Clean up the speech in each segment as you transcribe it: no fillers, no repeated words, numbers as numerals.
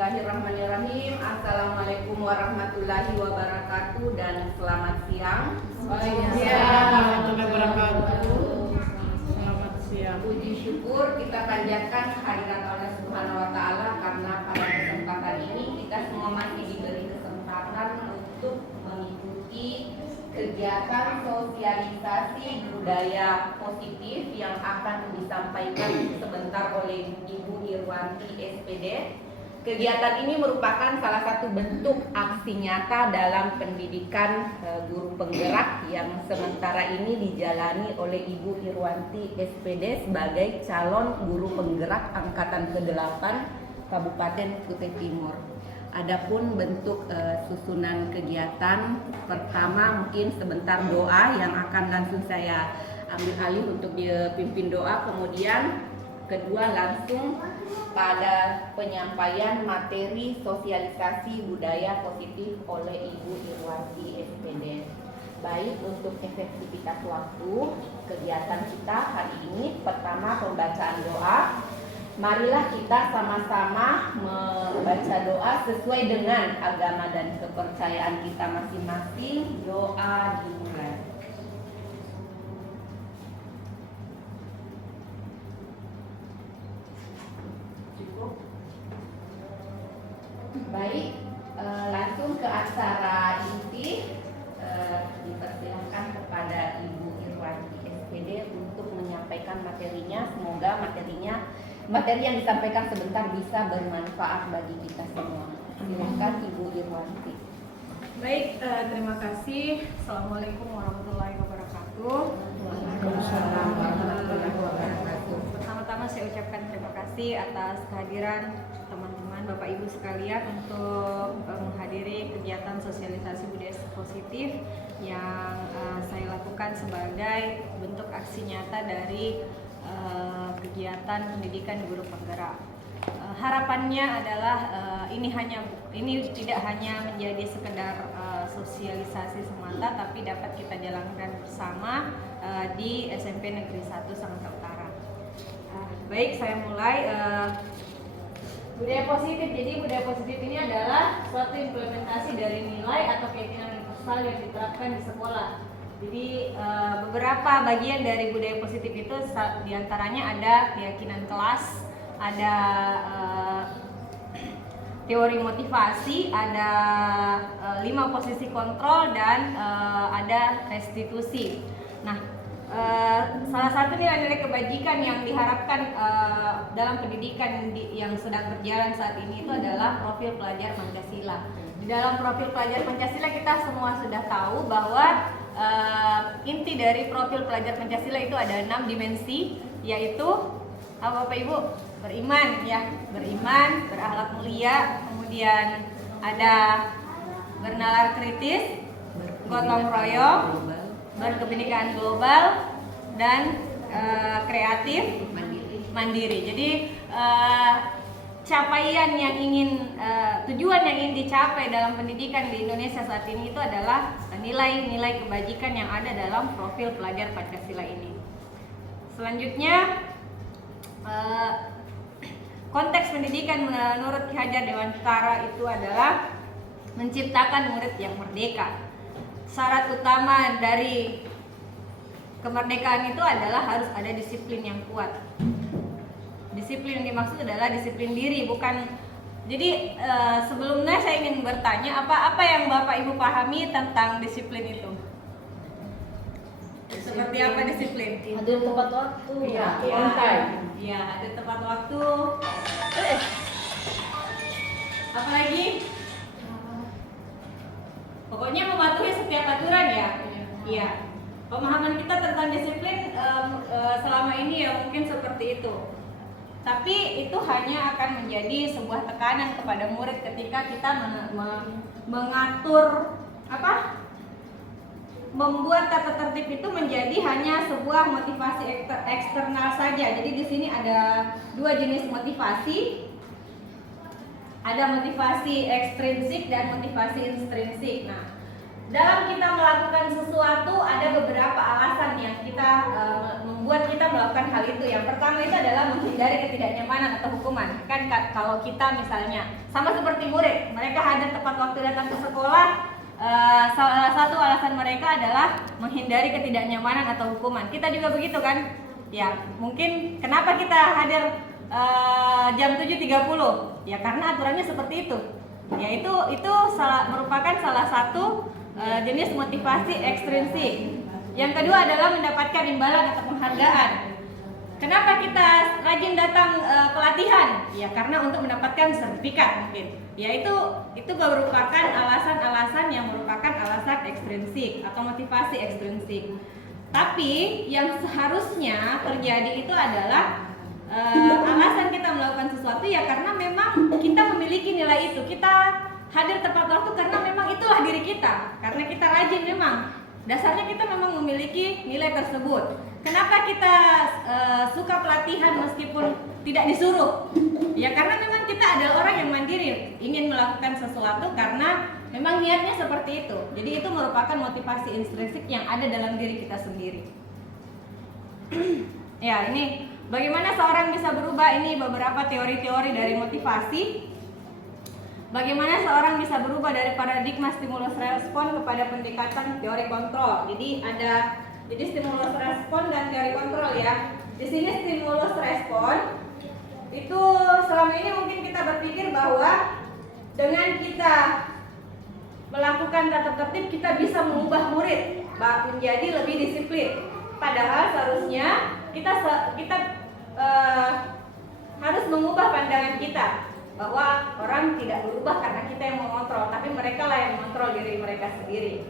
Bismillahirrahmanirrahim. Assalamualaikum warahmatullahi wabarakatuh dan selamat siang. Waalaikumsalam warahmatullahi wabarakatuh. Selamat siang. Puji syukur kita panjatkan kehadirat Allah Subhanahu wa taala karena pada kesempatan ini kita semua masih diberi kesempatan untuk mengikuti kegiatan sosialisasi budaya positif yang akan disampaikan sebentar oleh Ibu Irwanti SPD. Kegiatan ini merupakan salah satu bentuk aksi nyata dalam pendidikan guru penggerak yang sementara ini dijalani oleh Ibu Irwanti SPD sebagai calon guru penggerak angkatan ke-8 Kabupaten Kutai Timur. Adapun bentuk susunan kegiatan, pertama mungkin sebentar doa yang akan langsung saya ambil alih untuk dipimpin doa, kemudian kedua langsung pada penyampaian materi sosialisasi budaya positif oleh Ibu Irwanti SPD. Baik, untuk efektivitas waktu kegiatan kita hari ini, pertama pembacaan doa. Marilah kita sama-sama membaca doa sesuai dengan agama dan kepercayaan kita masing-masing. Doa dimulai. Cukup? Baik, langsung ke acara inti. Dipersilahkan kepada Ibu Irwanti SPD untuk menyampaikan materinya. Semoga materi yang disampaikan sebentar bisa bermanfaat bagi kita semua. Silakan Ibu Irwanti. Baik, terima kasih. Assalamualaikum warahmatullahi wabarakatuh. Waalaikumsalam warahmatullahi wabarakatuh. Pertama-tama saya ucapkan terima kasih atas kehadiran teman-teman Bapak Ibu sekalian untuk menghadiri kegiatan sosialisasi budaya positif yang saya lakukan sebagai bentuk aksi nyata dari kegiatan pendidikan guru penggerak. Harapannya adalah ini tidak hanya menjadi sekedar sosialisasi semata, tapi dapat kita jalankan bersama di SMP Negeri 1 Sangatta Utara. Baik, saya mulai. Budaya positif. Jadi budaya positif ini adalah suatu implementasi dari nilai atau keyakinan universal yang diterapkan di sekolah. Jadi beberapa bagian dari budaya positif itu diantaranya ada keyakinan kelas, ada teori motivasi, ada 5 posisi kontrol, dan ada restitusi. Nah, salah satu nilai-nilai kebajikan yang diharapkan dalam pendidikan yang sedang berjalan saat ini itu adalah profil pelajar Pancasila. Di dalam profil pelajar Pancasila kita semua sudah tahu bahwa inti dari profil pelajar Pancasila itu ada 6 dimensi, yaitu apa Bapak Ibu? Beriman, ya, beriman, berakhlak mulia, kemudian ada bernalar kritis, gotong royong, berkebinekaan global, dan kreatif mandiri. Jadi capaian yang tujuan yang ingin dicapai dalam pendidikan di Indonesia saat ini itu adalah nilai-nilai kebajikan yang ada dalam profil pelajar Pancasila ini. Selanjutnya, konteks pendidikan menurut Ki Hajar Dewantara itu adalah menciptakan murid yang merdeka. Syarat utama dari kemerdekaan itu adalah harus ada disiplin yang kuat. Disiplin yang dimaksud adalah disiplin diri, bukan. Jadi sebelumnya saya ingin bertanya, apa yang Bapak Ibu pahami tentang disiplin itu? Seperti apa disiplin? Ada tepat waktu. Iya, Santai. Iya, ada tepat waktu. Apalagi? Pokoknya mematuhi setiap aturan, ya. Iya. Pemahaman kita tentang disiplin selama ini ya mungkin seperti itu. Tapi itu hanya akan menjadi sebuah tekanan kepada murid ketika kita mengatur membuat tata tertib itu menjadi hanya sebuah motivasi eksternal saja. Jadi di sini ada 2 jenis motivasi. Ada motivasi ekstrinsik dan motivasi intrinsik. Nah, dalam kita melakukan sesuatu ada beberapa alasan yang kita membuat kita melakukan hal itu. Yang pertama itu adalah menghindari ketidaknyamanan atau hukuman. Kan kalau kita misalnya sama seperti murid, mereka hadir tepat waktu datang ke sekolah, salah satu alasan mereka adalah menghindari ketidaknyamanan atau hukuman. Kita juga begitu kan? Ya, mungkin kenapa kita hadir jam 7.30? Ya karena aturannya seperti itu. Ya itu merupakan salah satu jenis motivasi ekstrinsik. Yang kedua adalah mendapatkan imbalan atau penghargaan. Kenapa kita rajin datang pelatihan? Ya karena untuk mendapatkan sertifikat mungkin. Ya itu merupakan alasan-alasan yang merupakan alasan ekstrinsik atau motivasi ekstrinsik. Tapi yang seharusnya terjadi itu adalah alasan kita melakukan sesuatu ya karena memang kita memiliki nilai itu. Kita hadir tepat waktu karena memang itulah diri kita. Karena kita rajin memang. Dasarnya kita memang memiliki nilai tersebut. Kenapa kita suka pelatihan meskipun tidak disuruh? Ya karena memang kita adalah orang yang mandiri, ingin melakukan sesuatu karena memang niatnya seperti itu. Jadi itu merupakan motivasi intrinsik yang ada dalam diri kita sendiri. Ya, ini bagaimana seorang bisa berubah, ini beberapa teori-teori dari motivasi. Bagaimana seorang bisa berubah dari paradigma stimulus respon kepada pendekatan teori kontrol. Jadi stimulus respon dan teori kontrol ya. Di sini stimulus respon itu selama ini mungkin kita berpikir bahwa dengan kita melakukan tata tertib kita bisa mengubah murid menjadi lebih disiplin. Padahal seharusnya kita harus mengubah pandangan kita bahwa orang tidak berubah karena kita yang mengontrol, tapi mereka lah yang mengontrol diri mereka sendiri.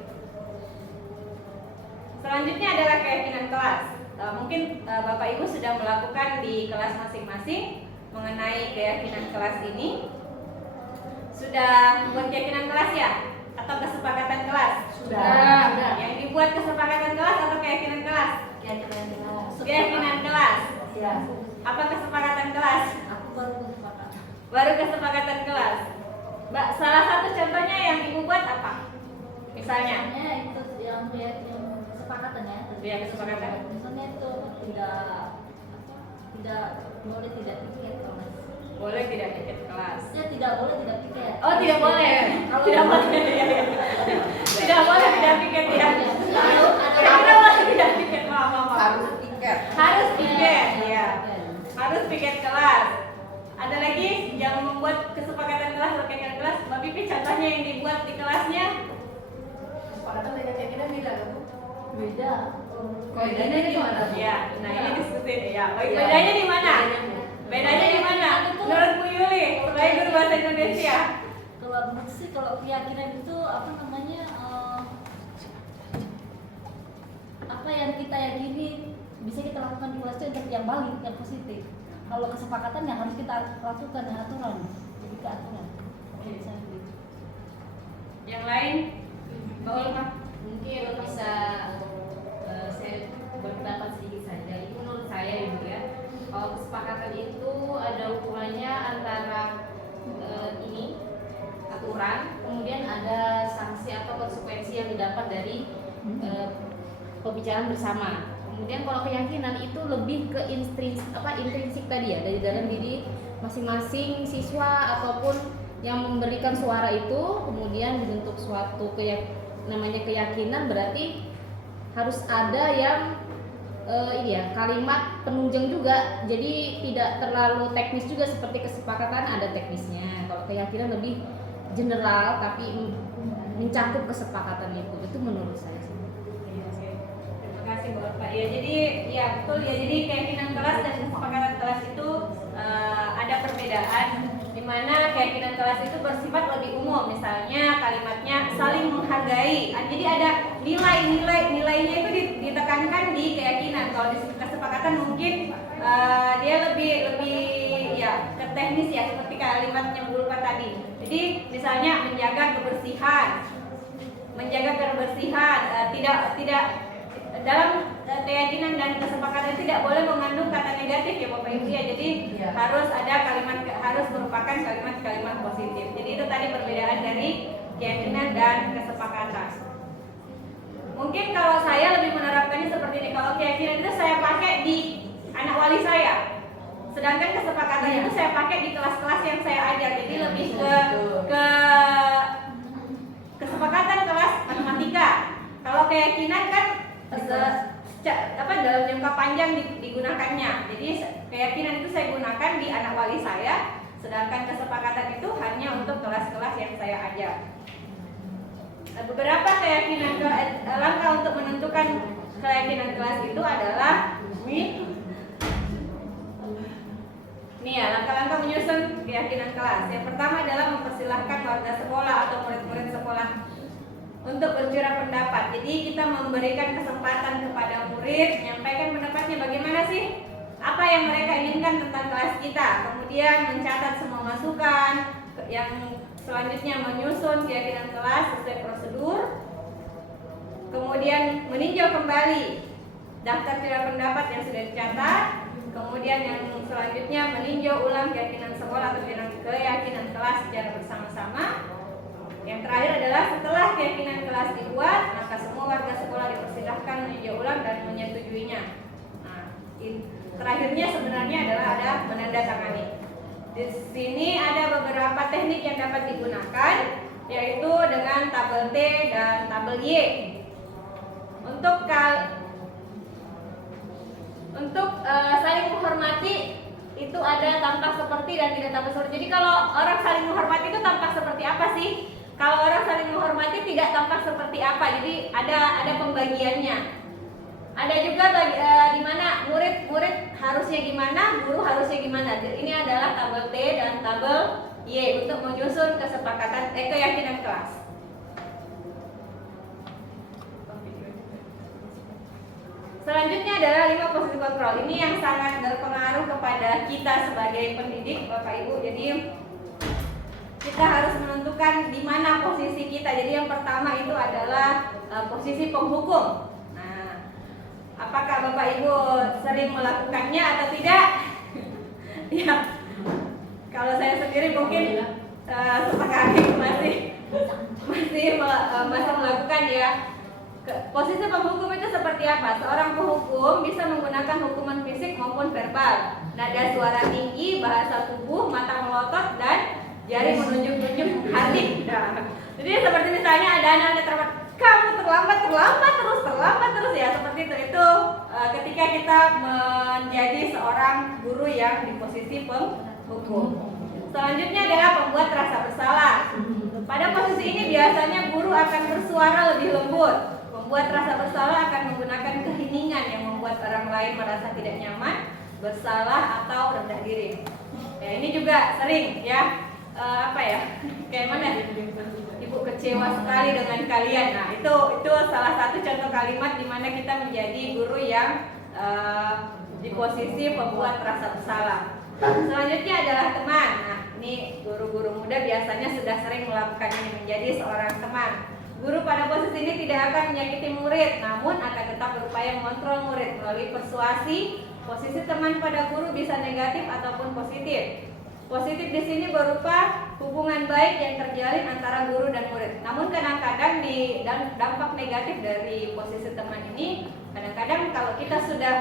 Selanjutnya adalah keyakinan kelas. Mungkin Bapak Ibu sudah melakukan di kelas masing-masing mengenai keyakinan kelas ini. Sudah buat keyakinan kelas ya? Atau kesepakatan kelas? Sudah. Yang dibuat kesepakatan kelas atau keyakinan kelas? Keyakinan kelas. Ya. Apa kesepakatan kelas? Baru kesepakatan kelas. Mbak, salah satu contohnya yang Ibu buat apa? Misalnya? Itu yang kesepakatan ya. Ya, kesepakatan. Misalnya itu tidak boleh tidak tiket kelas. Boleh tidak tiket kelas. Ya tidak boleh tidak tiket. Oh, tidak boleh. Kalau Tidak boleh. Tidak boleh tidak tiket ya. Tidak boleh tidak tiket. Maaf. Harus tiket. Harus tiket, ya. Harus tiket kelas. Ada lagi yang membuat kesepakatan kelas atau keyakinan kelas? Mbak Pipi, contohnya yang dibuat di kelasnya? Kesepakatan dengan keyakinan beda kan? beda. Bedanya di mana? Ya, nah ini diskusi ya. Bedanya di mana? Bedanya di mana? Menurut Bu Yuli, sebagai guru bahasa Indonesia. Kalau menurut sih kalau keyakinan itu apa namanya apa yang kita yakini bisa kita lakukan di kelas itu yang balik, yang positif. Kalau kesepakatan yang harus kita lakukan yang aturan, jadi ke aturan. Yang lain, Mbak Ulma? Mungkin bisa saya berpendapat sedikit saja. Ini menurut saya Ibu ya. Kalau kesepakatan itu ada hubungannya antara ini aturan, kemudian ada sanksi atau konsekuensi yang didapat dari pembicaraan bersama. Kemudian kalau keyakinan itu lebih ke intrinsik tadi ya, dari dalam diri masing-masing siswa ataupun yang memberikan suara itu, kemudian dibentuk suatu namanya keyakinan, berarti harus ada yang kalimat penunjang juga. Jadi tidak terlalu teknis juga seperti kesepakatan ada teknisnya. Kalau keyakinan lebih general tapi mencakup kesepakatan itu menurut saya sih. Terima kasih Bapak. Ya jadi ya betul ya, jadi keyakinan kelas dan kesepakatan kelas itu ada perbedaan, di mana keyakinan kelas itu bersifat lebih umum, misalnya kalimatnya saling menghargai. Jadi ada nilainya itu ditekankan di keyakinan. Kalau di kesepakatan mungkin dia lebih ya ke teknis ya, seperti kalimatnya Bu Ulfa tadi. Jadi misalnya menjaga kebersihan, tidak dalam keyakinan dan kesepakatan tidak boleh mengandung kata negatif ya Bapak Ibu ya. Jadi harus ada harus merupakan kalimat-kalimat positif. Jadi itu tadi perbedaan dari keyakinan dan kesepakatan. Mungkin kalau saya lebih menerapkannya seperti ini. Kalau keyakinan itu saya pakai di anak wali saya. Sedangkan kesepakatan itu saya pakai di kelas-kelas yang saya ajar. Jadi lebih ke kesepakatan kelas matematika. Kalau keyakinan kan dalam jangka panjang digunakannya. Jadi keyakinan itu saya gunakan di anak wali saya, sedangkan kesepakatan itu hanya untuk kelas-kelas yang saya ajar. Beberapa keyakinan langkah untuk menentukan keyakinan kelas itu adalah nih ya, langkah-langkah menyusun keyakinan kelas. Yang pertama adalah mempersilahkan warga sekolah atau murid-murid sekolah untuk bercurah pendapat. Jadi kita memberikan kesempatan kepada murid menyampaikan pendapatnya, bagaimana sih apa yang mereka inginkan tentang kelas kita. Kemudian mencatat semua masukan, yang selanjutnya menyusun keyakinan kelas sesuai prosedur. Kemudian meninjau kembali daftar curah pendapat yang sudah dicatat. Kemudian yang selanjutnya meninjau ulang keyakinan sekolah atau keyakinan kelas secara bersama-sama. Yang terakhir adalah setelah keyakinan kelas dibuat, maka semua warga sekolah dipersilahkan meninjau ulang dan menyetujuinya. Nah, terakhirnya sebenarnya adalah ada menandatangani. Di sini ada beberapa teknik yang dapat digunakan, yaitu dengan tabel T dan tabel Y. Untuk saling menghormati itu ada tampak seperti dan tidak tampak seperti. Jadi kalau orang saling menghormati itu tampak seperti apa sih? Kalau orang saling menghormati tidak tampak seperti apa. Jadi ada pembagiannya. Ada juga di mana murid harusnya gimana, guru harusnya gimana. Ini adalah tabel T dan tabel Y untuk menyusun kesepakatan keyakinan kelas. Selanjutnya adalah 5 posisi kontrol. Ini yang sangat berpengaruh kepada kita sebagai pendidik, Bapak Ibu. Jadi kita harus menentukan di mana posisi kita. Jadi yang pertama itu adalah posisi penghukum. Nah, apakah Bapak Ibu sering melakukannya atau tidak? Ya, kalau saya sendiri mungkin sesekali masih melakukan ya. Posisi penghukum itu seperti apa? Seorang penghukum bisa menggunakan hukuman fisik maupun verbal, nada suara tinggi, bahasa tubuh, mata melotot, dan jari menunjuk-nunjuk hati. Nah, jadi seperti misalnya ada anak-anak terlambat, kamu terlambat terus ya, seperti itu. Itu ketika kita menjadi seorang guru yang di posisi penghukum. Selanjutnya adalah pembuat rasa bersalah. Pada posisi ini biasanya guru akan bersuara lebih lembut. Membuat rasa bersalah akan menggunakan keheningan yang membuat orang lain merasa tidak nyaman, bersalah atau rendah diri. Ya, ini juga sering ya, kayak mana? Ibu kecewa sekali dengan kalian. Nah, itu salah satu contoh kalimat di mana kita menjadi guru yang di posisi pembuat rasa bersalah. Selanjutnya adalah teman. Nah, ini guru-guru muda biasanya sudah sering melakukan ini, menjadi seorang teman. Guru pada posisi ini tidak akan menyakiti murid, namun akan tetap berupaya mengontrol murid melalui persuasi. Posisi teman pada guru bisa negatif ataupun positif. Positif di sini berupa hubungan baik yang terjalin antara guru dan murid. Namun kadang-kadang dampak negatif dari posisi teman ini, kadang-kadang kalau kita sudah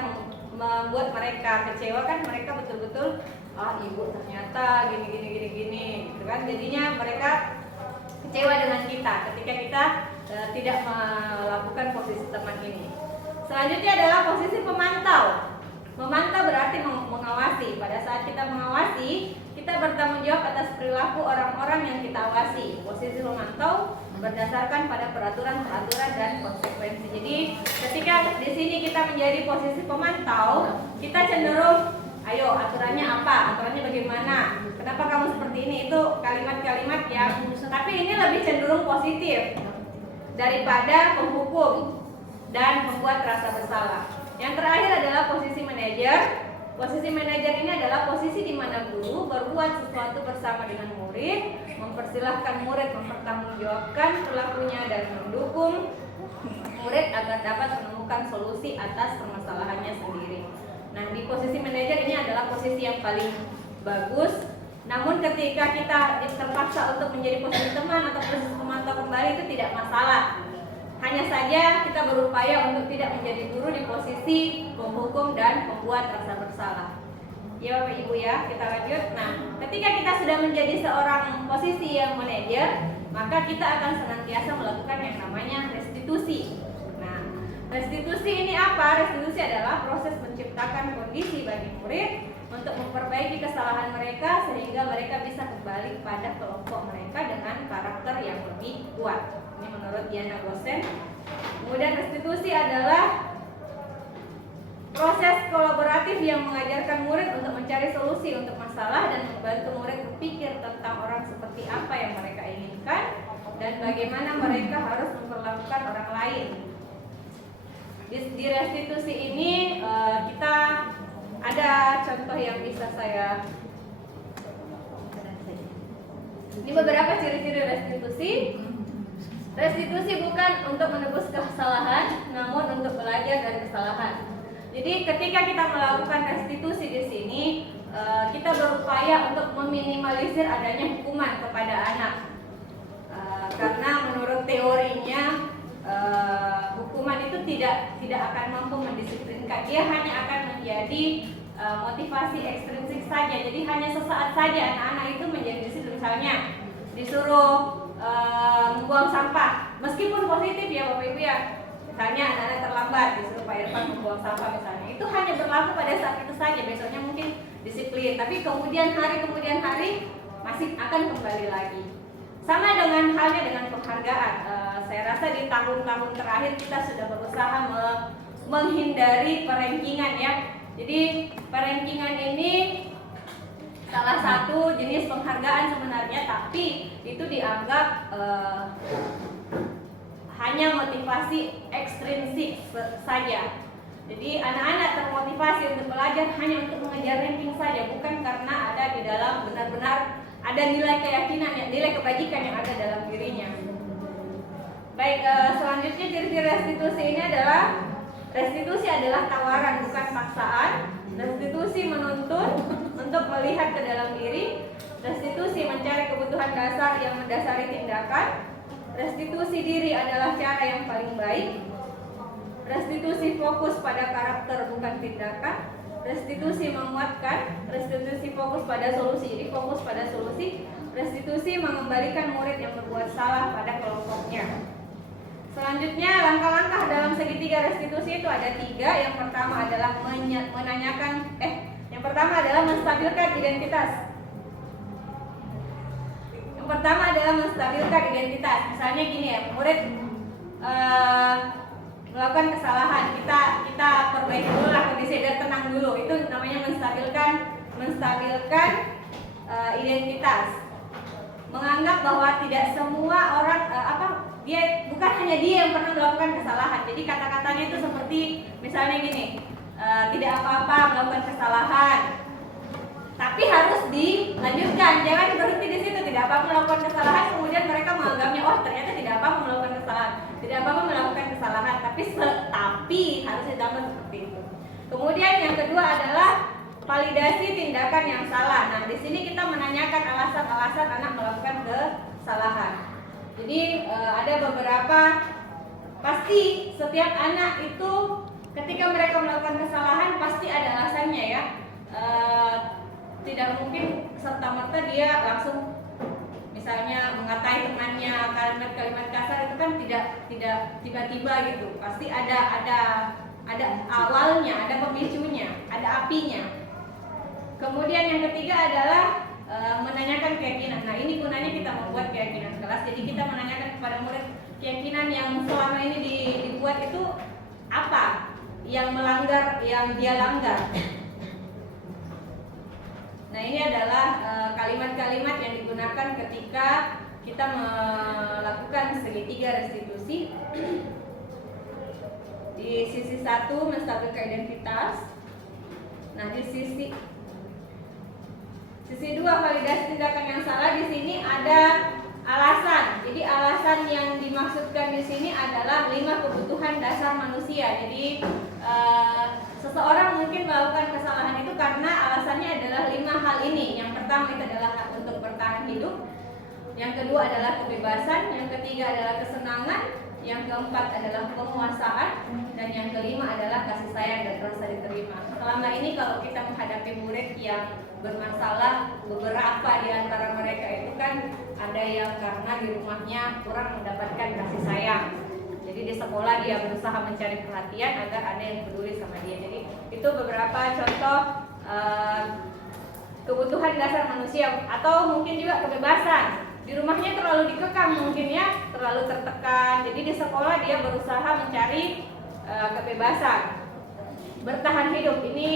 membuat mereka kecewa, kan mereka betul-betul ibu ternyata gini gitu kan. Jadinya mereka kecewa dengan kita ketika kita tidak melakukan posisi teman ini. Selanjutnya adalah posisi pemantau. Memantau berarti mengawasi. Pada saat kita mengawasi, kita bertanggung jawab atas perilaku orang-orang yang kita awasi. Posisi memantau berdasarkan pada peraturan-peraturan dan konsekuensi. Jadi ketika di sini kita menjadi posisi pemantau, kita cenderung ayo aturannya apa, aturannya bagaimana, kenapa kamu seperti ini, itu kalimat-kalimat yang tapi ini lebih cenderung positif daripada penghukum dan membuat rasa bersalah. Yang terakhir adalah posisi manajer. Posisi manajer ini adalah posisi di mana guru berbuat sesuatu bersama dengan murid, mempersilahkan murid mempertanggungjawabkan perilakunya dan mendukung murid agar dapat menemukan solusi atas permasalahannya sendiri. Nah, di posisi manajer ini adalah posisi yang paling bagus. Namun ketika kita terpaksa untuk menjadi posisi teman atau posisi pemantau kembali, itu tidak masalah. Hanya saja kita berupaya untuk tidak menjadi guru di posisi penghukum dan membuat rasa bersalah. Ya Bapak Ibu ya, kita lanjut. Nah, ketika kita sudah menjadi seorang posisi yang manajer, maka kita akan senantiasa melakukan yang namanya restitusi. Nah, restitusi ini apa? Restitusi adalah proses menciptakan kondisi bagi murid untuk memperbaiki kesalahan mereka sehingga mereka bisa kembali pada kelompok mereka dengan karakter yang lebih kuat. Ini menurut Diana Gosen. Kemudian restitusi adalah proses kolaboratif yang mengajarkan murid untuk mencari solusi untuk masalah dan membantu murid berpikir tentang orang seperti apa yang mereka inginkan dan bagaimana mereka harus memperlakukan orang lain. Di restitusi ini kita ada contoh yang bisa saya. Ini beberapa ciri-ciri restitusi. Restitusi bukan untuk menebus kesalahan, namun untuk belajar dari kesalahan. Jadi ketika kita melakukan restitusi di sini, kita berupaya untuk meminimalisir adanya hukuman kepada anak, karena menurut teorinya hukuman itu tidak akan mampu mendisiplinkan. Dia hanya akan menjadi motivasi ekstrinsik saja. Jadi hanya sesaat saja anak-anak itu menjadi disiplin. Misalnya disuruh membuang sampah, meskipun positif ya Bapak Ibu ya. Misalnya anak-anak terlambat disuruh Pak Irfan membuang sampah misalnya, itu hanya berlaku pada saat itu saja, besoknya mungkin disiplin, tapi kemudian hari masih akan kembali lagi. Sama dengan halnya dengan penghargaan. Saya rasa di tahun-tahun terakhir kita sudah berusaha menghindari perankingan ya. Jadi perankingan ini salah satu jenis penghargaan sebenarnya, tapi itu dianggap hanya motivasi ekstrinsik saja. Jadi anak-anak termotivasi untuk belajar hanya untuk mengejar ranking saja, bukan karena ada di dalam benar-benar ada nilai keyakinan, nilai kebajikan yang ada dalam dirinya. Baik, selanjutnya ciri-ciri restitusi ini adalah restitusi adalah tawaran bukan paksaan. Restitusi menuntun untuk melihat ke dalam diri. Restitusi mencari kebutuhan dasar yang mendasari tindakan. Restitusi diri adalah cara yang paling baik. Restitusi fokus pada karakter bukan tindakan. Restitusi menguatkan. Restitusi fokus pada solusi. Jadi fokus pada solusi. Restitusi mengembalikan murid yang berbuat salah pada kelompoknya. Selanjutnya langkah-langkah dalam segitiga restitusi itu ada 3. Yang pertama adalah yang pertama adalah menstabilkan identitas. Yang pertama adalah menstabilkan identitas. Misalnya gini ya, murid melakukan kesalahan, kita perbaiki dulu lah kondisi biar tenang dulu. Itu namanya menstabilkan identitas. Menganggap bahwa tidak semua orang dia bukan hanya dia yang pernah melakukan kesalahan. Jadi kata-katanya itu seperti misalnya gini, tidak apa-apa melakukan kesalahan, tapi harus dilanjutkan. Jangan berhenti di situ, tidak apa-apa melakukan kesalahan kemudian mereka menganggapnya oh ternyata tidak apa-apa melakukan kesalahan, tidak apa-apa melakukan kesalahan, tapi harus ditambah seperti itu. Kemudian yang kedua adalah validasi tindakan yang salah. Nah, di sini kita menanyakan alasan-alasan anak melakukan kesalahan. Jadi ada beberapa, pasti setiap anak itu ketika mereka melakukan kesalahan pasti ada alasannya ya. Tidak mungkin serta-merta dia langsung misalnya mengatai temannya, kalimat-kalimat kasar itu kan tidak tiba-tiba gitu. Pasti ada awalnya, ada pemicunya, ada apinya. Kemudian yang ketiga adalah menanyakan keyakinan. Nah, ini gunanya kita membuat keyakinan kelas. Jadi kita menanyakan kepada murid keyakinan yang selama ini dibuat itu apa yang melanggar, yang dia langgar. Nah, ini adalah kalimat-kalimat yang digunakan ketika kita melakukan segitiga restitusi. Di sisi 1 menstabilkan identitas. Nah, di sisi 2 validasi tindakan yang salah. Di sini ada alasan. Jadi alasan yang dimaksudkan di sini adalah 5 kebutuhan dasar manusia. Jadi seseorang mungkin melakukan kesalahan itu karena alasannya adalah 5 hal ini. Yang pertama itu adalah hak untuk bertahan hidup. Yang kedua adalah kebebasan. Yang ketiga adalah kesenangan. yang keempat adalah penguasaan, dan yang kelima adalah kasih sayang dan rasa diterima. Selama ini kalau kita menghadapi murid yang bermasalah, beberapa di antara mereka itu kan ada yang karena di rumahnya kurang mendapatkan kasih sayang. Jadi di sekolah dia berusaha mencari perhatian agar ada yang peduli sama dia. Jadi itu beberapa contoh kebutuhan dasar manusia, atau mungkin juga kebebasan. Di rumahnya terlalu dikekang mungkin ya, terlalu tertekan. Jadi di sekolah dia berusaha mencari kebebasan, bertahan hidup. Ini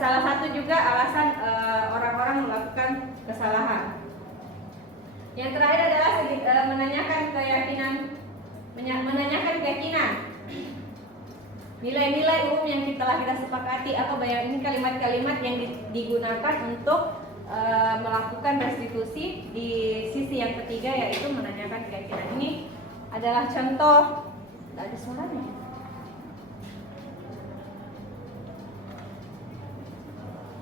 salah satu juga alasan orang-orang melakukan kesalahan. Yang terakhir adalah menanyakan keyakinan. Nilai-nilai umum yang telah kita sepakati, atau banyak ini kalimat-kalimat yang digunakan untuk melakukan restitusi di sisi yang ketiga, yaitu menanyakan keyakinan. Ini adalah contoh, tidak ada suaranya.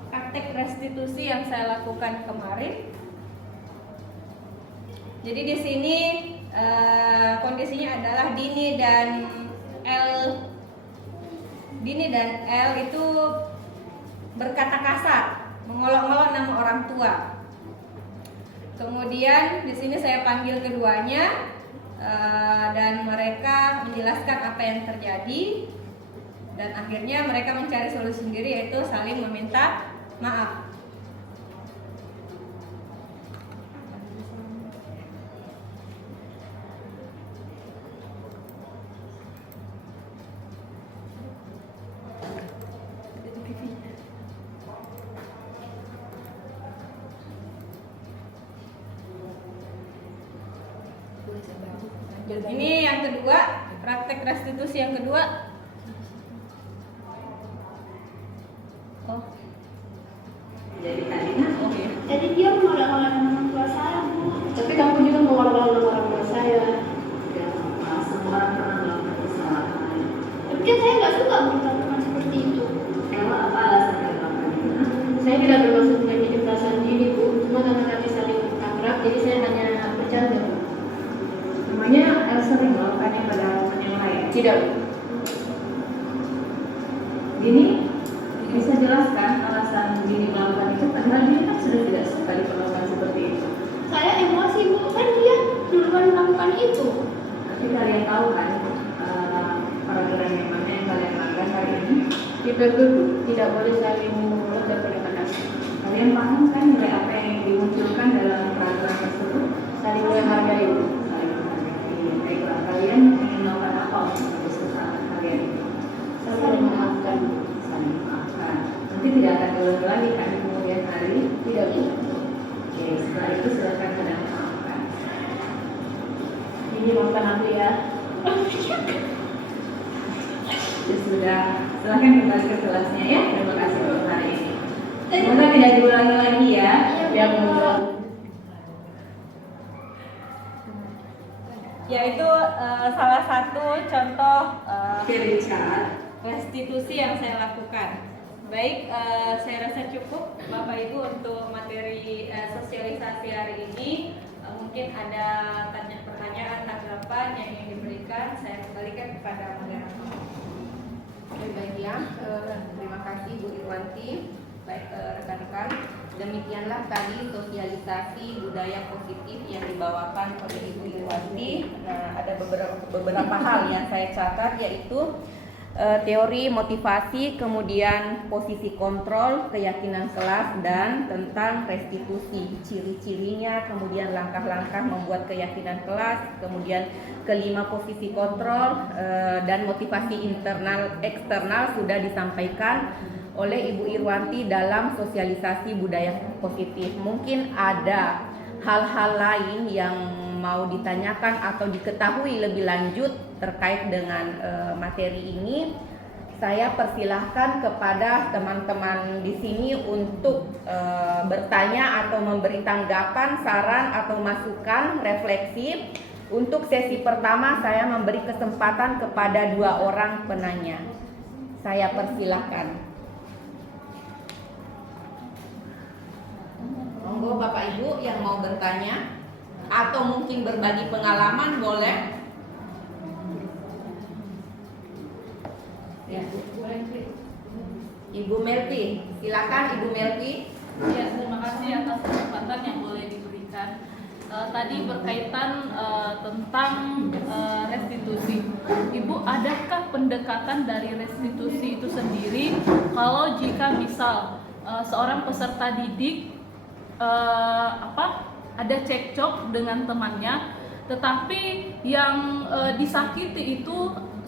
Praktek restitusi yang saya lakukan kemarin. Jadi di sini kondisinya adalah Dini dan L itu berkata kasar, mengolok-olok nama orang tua. Kemudian di sini saya panggil keduanya dan mereka menjelaskan apa yang terjadi, dan akhirnya mereka mencari solusi sendiri, yaitu saling meminta maaf. Ini yang kedua, praktek restitusi yang kedua. Oh. Jadi dia mengolok-olok nama orang tua saya, Bu. Tapi kamu juga mengolok-olok nama orang tua saya. Ya, semua orang pernah melakukan kesalahan. Tapi kan saya nggak suka berkata seperti itu. Emang apa alasannya melakukan itu? Saya tidak bermaksud menyakiti perasaan diri, Bu. Cuma karena kami saling akrab, jadi saya hanya bercanda, Bu. Namanya Elsa sering melakukannya pada teman yang lain. Tidak. Dini bisa jelaskan alasan Dini melakukan itu? Padahal Dini kan sudah tidak suka diperlakukan seperti itu. Saya emosi, Bu. Kan dia duluan melakukan itu. Tapi kalian tahu kan peraturan yang mana yang kalian langgar hari ini? Kita tuh tidak boleh saling mulut dan pendekatan. Kalian paham kan nilai apa yang dimunculkan dalam peraturan tersebut? Saling menghargai. Saling menghargai. Baiklah, kalian ingin melakukan apa untuk menembus kesalahan kalian? Saling memaafkan. Saling memaafkan. Nanti tidak akan diulangi lagi kan di kemudian hari? Tidak, Bu. Oke, setelah itu silakan kalian memaafkan. Ini maafkan aku ya. Ya sudah, silakan kembali ke kelasnya ya. Terima kasih untuk hari ini. Semoga tidak diulangi lagi ya. Ya, Bu. Yaitu salah satu contoh Richard. restitusi yang saya lakukan. Baik, saya rasa cukup Bapak Ibu untuk materi sosialisasi hari ini. Mungkin ada pertanyaan, tanggapan yang ingin diberikan, saya kembalikan kepada moderator. Baik ya, terima kasih Bu Irwanti. Baik rekan-rekan, demikianlah tadi sosialisasi budaya positif yang dibawakan oleh Ibu Irwanti. Ada beberapa hal yang saya catat, yaitu teori motivasi, kemudian posisi kontrol, keyakinan kelas, dan tentang restitusi, ciri-cirinya, kemudian langkah-langkah membuat keyakinan kelas, kemudian kelima posisi kontrol dan motivasi internal eksternal sudah disampaikan oleh Ibu Irwanti dalam sosialisasi budaya positif. Mungkin ada hal-hal lain yang mau ditanyakan atau diketahui lebih lanjut terkait dengan materi ini. Saya persilahkan kepada teman-teman di sini untuk bertanya atau memberi tanggapan, saran atau masukan, refleksi. Untuk sesi pertama saya memberi kesempatan kepada 2 orang penanya. Saya persilahkan. Monggo Bapak Ibu yang mau bertanya. atau mungkin berbagi pengalaman, boleh. Ya. Ibu Melvi, silakan Ibu Melvi. Ya, terima kasih atas kesempatan yang boleh diberikan. Tadi berkaitan tentang restitusi. Ibu, adakah pendekatan dari restitusi itu sendiri kalau jika misal seorang peserta didik ada cekcok dengan temannya, tetapi yang disakiti itu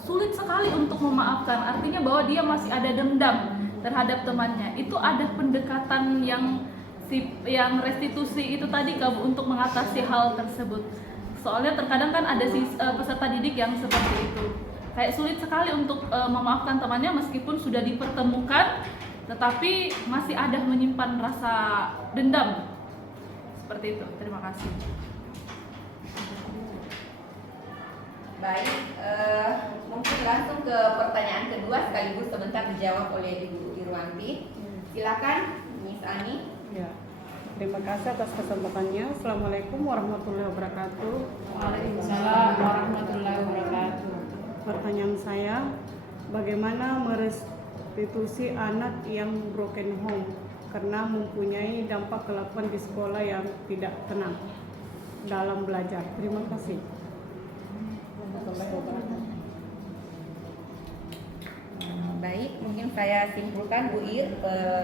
sulit sekali untuk memaafkan, artinya bahwa dia masih ada dendam terhadap temannya. Itu ada pendekatan yang restitusi itu tadi untuk mengatasi hal tersebut. Soalnya terkadang kan ada peserta didik yang seperti itu, kayak sulit sekali untuk memaafkan temannya meskipun sudah dipertemukan, tetapi masih ada menyimpan rasa dendam. Seperti itu. Terima kasih. Baik, mungkin langsung ke pertanyaan kedua sekaligus sebentar dijawab oleh Ibu Irwanti. Silakan, Miss Ani. Ya, terima kasih atas kesempatannya. Assalamualaikum warahmatullahi wabarakatuh. Waalaikumsalam warahmatullahi wabarakatuh. Pertanyaan saya, bagaimana merestitusi anak yang broken home karena mempunyai dampak kelakuan di sekolah yang tidak tenang dalam belajar? Terima kasih. Baik, mungkin saya simpulkan Bu Ir,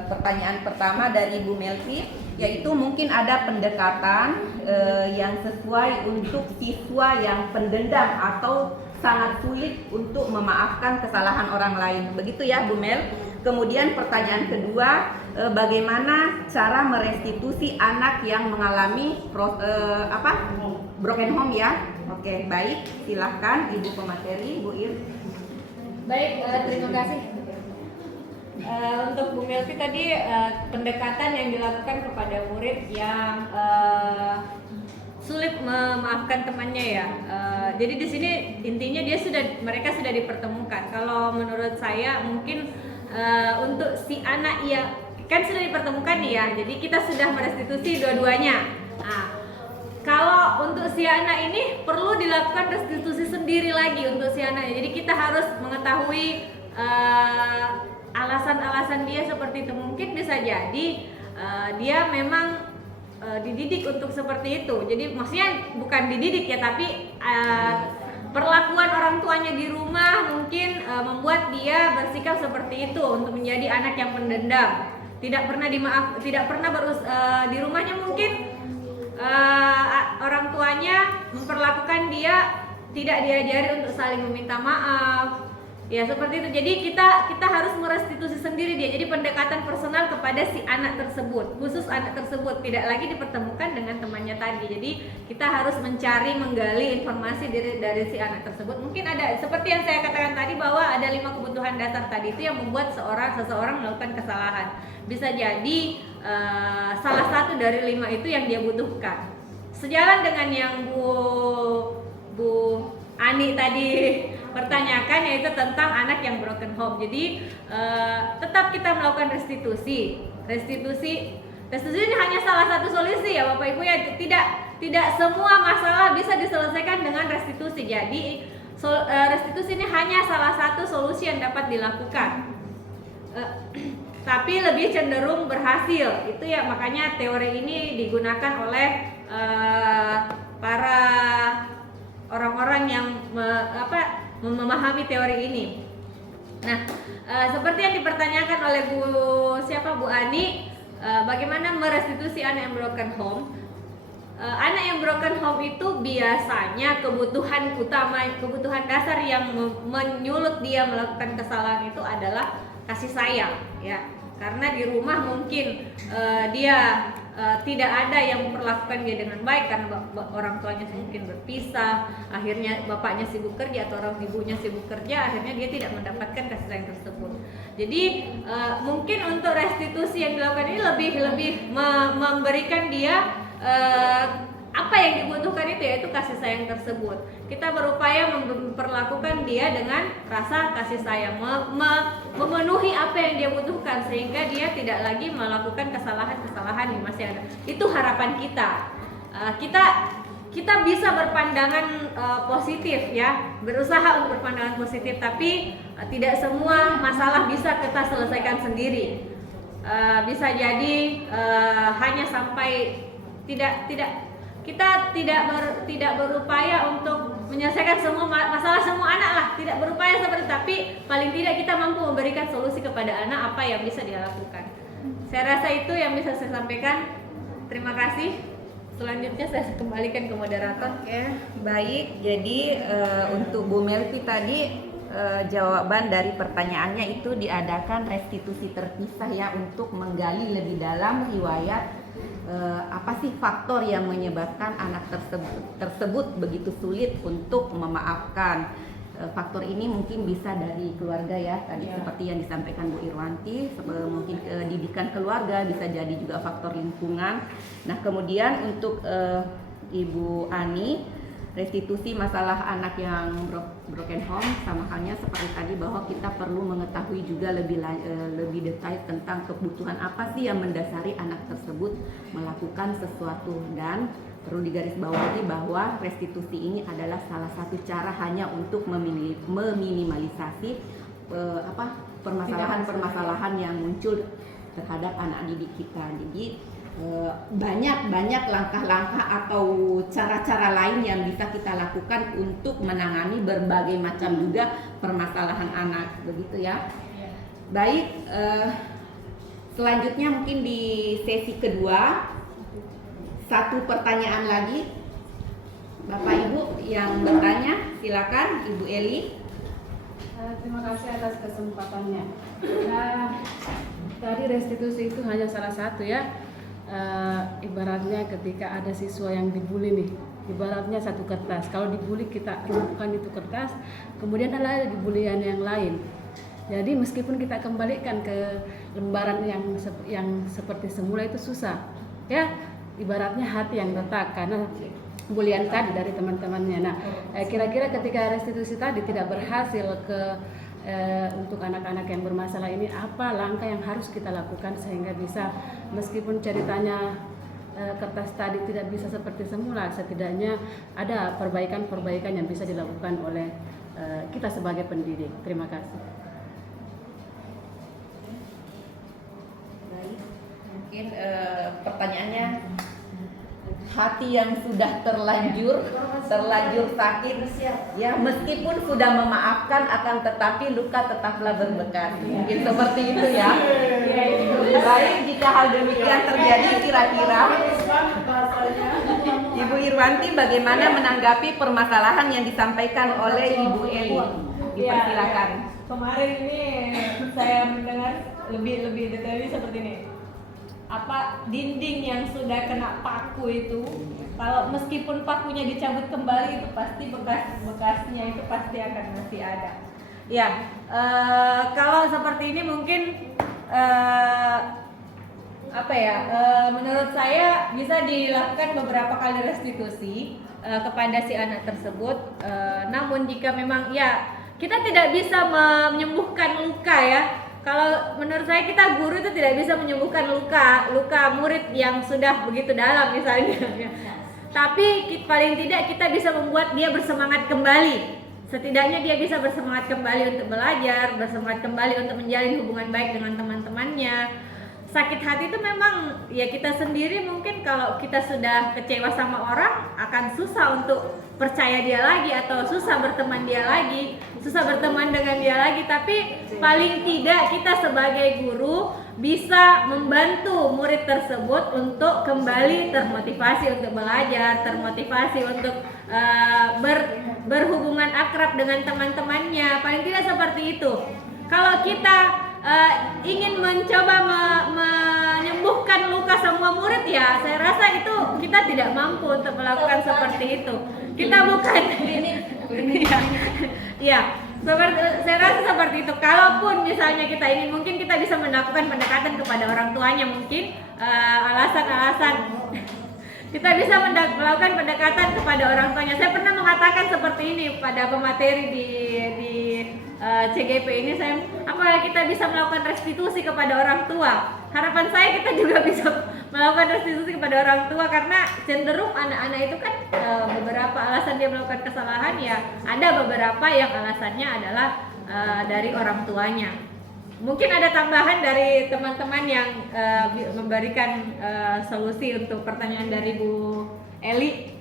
pertanyaan pertama dari Bu Melvi, yaitu mungkin ada pendekatan yang sesuai untuk siswa yang pendendam atau sangat sulit untuk memaafkan kesalahan orang lain. Begitu ya Bu Mel. Kemudian pertanyaan kedua, bagaimana cara merestitusi anak yang mengalami broken home ya? Oke, baik, silahkan Ibu pemateri, Bu Ir. Baik, terima kasih. Untuk Bu Melvi tadi pendekatan yang dilakukan kepada murid yang sulit memaafkan temannya ya. Jadi di sini intinya mereka sudah dipertemukan. Kalau menurut saya mungkin untuk si anak ya kan sudah dipertemukan nih ya. Jadi kita sudah merestitusi dua-duanya. Nah, kalau untuk si anak ini perlu dilakukan restitusi sendiri lagi untuk si anak. Jadi kita harus mengetahui alasan-alasan dia seperti itu. Mungkin bisa jadi dia memang dididik untuk seperti itu. Jadi maksudnya bukan dididik ya, tapi perlakuan orang tuanya di rumah mungkin membuat dia bersikap seperti itu untuk menjadi anak yang pendendam. Tidak pernah di rumahnya mungkin orang tuanya memperlakukan dia tidak diajari untuk saling meminta maaf. Ya seperti itu. Jadi kita harus merestitusi sendiri dia. Jadi pendekatan personal kepada si anak tersebut, khusus anak tersebut, tidak lagi dipertemukan dengan temannya tadi. Jadi kita harus menggali informasi dari si anak tersebut. Mungkin ada seperti yang saya katakan tadi bahwa ada 5 kebutuhan dasar tadi itu yang membuat seseorang melakukan kesalahan. Bisa jadi salah satu dari 5 itu yang dia butuhkan. Sejalan dengan yang Bu Ani tadi pertanyakan, yaitu tentang anak yang broken home. Jadi tetap kita melakukan restitusi. Restitusi ini hanya salah satu solusi ya Bapak Ibu ya. Tidak semua masalah bisa diselesaikan dengan restitusi. Jadi restitusi ini hanya salah satu solusi yang dapat dilakukan. Tapi lebih cenderung berhasil. Itu ya makanya teori ini digunakan oleh para orang-orang yang memahami teori ini. Nah, seperti yang dipertanyakan oleh Bu Ani, bagaimana merestitusi anak yang broken home? Anak yang broken home itu biasanya kebutuhan dasar yang menyulut dia melakukan kesalahan itu adalah kasih sayang, ya. Karena di rumah mungkin dia tidak ada yang memperlakukan dia dengan baik karena orang tuanya mungkin berpisah, akhirnya bapaknya sibuk kerja atau orang ibunya sibuk kerja, akhirnya dia tidak mendapatkan kasih sayang tersebut. Jadi mungkin untuk restitusi yang dilakukan ini lebih memberikan dia apa yang dibutuhkan itu, yaitu kasih sayang tersebut. Kita berupaya memperlakukan dia dengan rasa kasih sayang, memenuhi apa yang dia butuhkan sehingga dia tidak lagi melakukan kesalahan-kesalahan yang masih ada. Itu harapan kita. kita bisa berpandangan positif ya, berusaha untuk berpandangan positif, tapi tidak semua masalah bisa kita selesaikan sendiri. Bisa jadi hanya sampai kita tidak berupaya untuk menyelesaikan semua masalah semua anak lah, tidak berupaya seperti, tapi paling tidak kita mampu memberikan solusi kepada anak apa yang bisa dia lakukan. Saya rasa itu yang bisa saya sampaikan. Terima kasih. Selanjutnya saya kembalikan ke moderator. Oke, baik. Jadi untuk Bu Melki tadi jawaban dari pertanyaannya itu diadakan restitusi terpisah ya, untuk menggali lebih dalam riwayat apa sih faktor yang menyebabkan anak tersebut begitu sulit untuk memaafkan. Faktor ini mungkin bisa dari keluarga ya, tadi seperti yang disampaikan Bu Irwanti, mungkin didikan keluarga, bisa jadi juga faktor lingkungan. Nah kemudian untuk Ibu Ani, restitusi masalah anak yang broken home, sama halnya seperti tadi bahwa kita perlu mengetahui juga lebih detail tentang kebutuhan apa sih yang mendasari anak tersebut melakukan sesuatu, dan perlu digarisbawahi bahwa restitusi ini adalah salah satu cara hanya untuk meminimalisasi permasalahan-permasalahan yang muncul terhadap anak didik kita. Jadi banyak langkah-langkah atau cara-cara lain yang bisa kita lakukan untuk menangani berbagai macam juga permasalahan anak, begitu ya. Baik, selanjutnya mungkin di sesi kedua, satu pertanyaan lagi. Bapak Ibu yang bertanya, silakan Ibu Eli. Terima kasih atas kesempatannya. Nah, tadi restitusi itu hanya salah satu ya. Ibaratnya ketika ada siswa yang dibully nih, ibaratnya satu kertas. Kalau dibully kita bukan itu kertas, kemudian ada dibulian yang lain. Jadi meskipun kita kembalikan ke lembaran yang seperti semula itu susah, ya. Ibaratnya hati yang retak karena bulian tadi dari teman-temannya. Nah, kira-kira ketika restitusi tadi tidak berhasil untuk anak-anak yang bermasalah ini, apa langkah yang harus kita lakukan sehingga bisa, meskipun ceritanya kertas tadi tidak bisa seperti semula, setidaknya ada perbaikan-perbaikan yang bisa dilakukan oleh kita sebagai pendidik. Terima kasih. Baik, mungkin pertanyaannya, hati yang sudah terlanjur sakit ya, meskipun sudah memaafkan akan tetapi luka tetaplah berbekas, mungkin seperti itu ya. Baik, jika hal demikian terjadi, kira-kira Ibu Irwanti bagaimana menanggapi permasalahan yang disampaikan oleh Ibu Eli? Dipersilakan. Kemarin ini saya mendengar lebih detailnya seperti ini. Dinding yang sudah kena paku itu, kalau meskipun pakunya dicabut kembali, itu pasti bekasnya itu pasti akan masih ada. Ya, kalau seperti ini mungkin menurut saya bisa dilakukan beberapa kali restitusi kepada si anak tersebut. Namun jika memang ya kita tidak bisa menyembuhkan luka ya. Kalau menurut saya kita guru itu tidak bisa menyembuhkan luka murid yang sudah begitu dalam misalnya. Tapi paling tidak kita bisa membuat dia bersemangat kembali. Setidaknya dia bisa bersemangat kembali untuk belajar, bersemangat kembali untuk menjalin hubungan baik dengan teman-temannya. Sakit hati itu memang ya kita sendiri, mungkin kalau kita sudah kecewa sama orang akan susah untuk percaya dia lagi atau susah berteman dengan dia lagi. Tapi paling tidak kita sebagai guru bisa membantu murid tersebut untuk kembali termotivasi untuk belajar, termotivasi untuk berhubungan akrab dengan teman-temannya. Paling tidak seperti itu. Kalau kita ingin mencoba menyembuhkan luka semua murid, ya saya rasa itu kita tidak mampu untuk melakukan seperti itu. Kita bukan saya rasa seperti itu. Kalaupun misalnya kita ingin, mungkin kita bisa melakukan pendekatan kepada orang tuanya, mungkin alasan-alasan kita bisa melakukan pendekatan kepada orang tuanya. Saya pernah mengatakan seperti ini pada pemateri di CGP ini apa kita bisa melakukan restitusi kepada orang tua? Harapan saya kita juga bisa melakukan restitusi kepada orang tua, karena cenderung anak-anak itu kan beberapa alasan dia melakukan kesalahan, ya ada beberapa yang alasannya adalah dari orang tuanya. Mungkin ada tambahan dari teman-teman yang memberikan solusi untuk pertanyaan dari Bu Eli.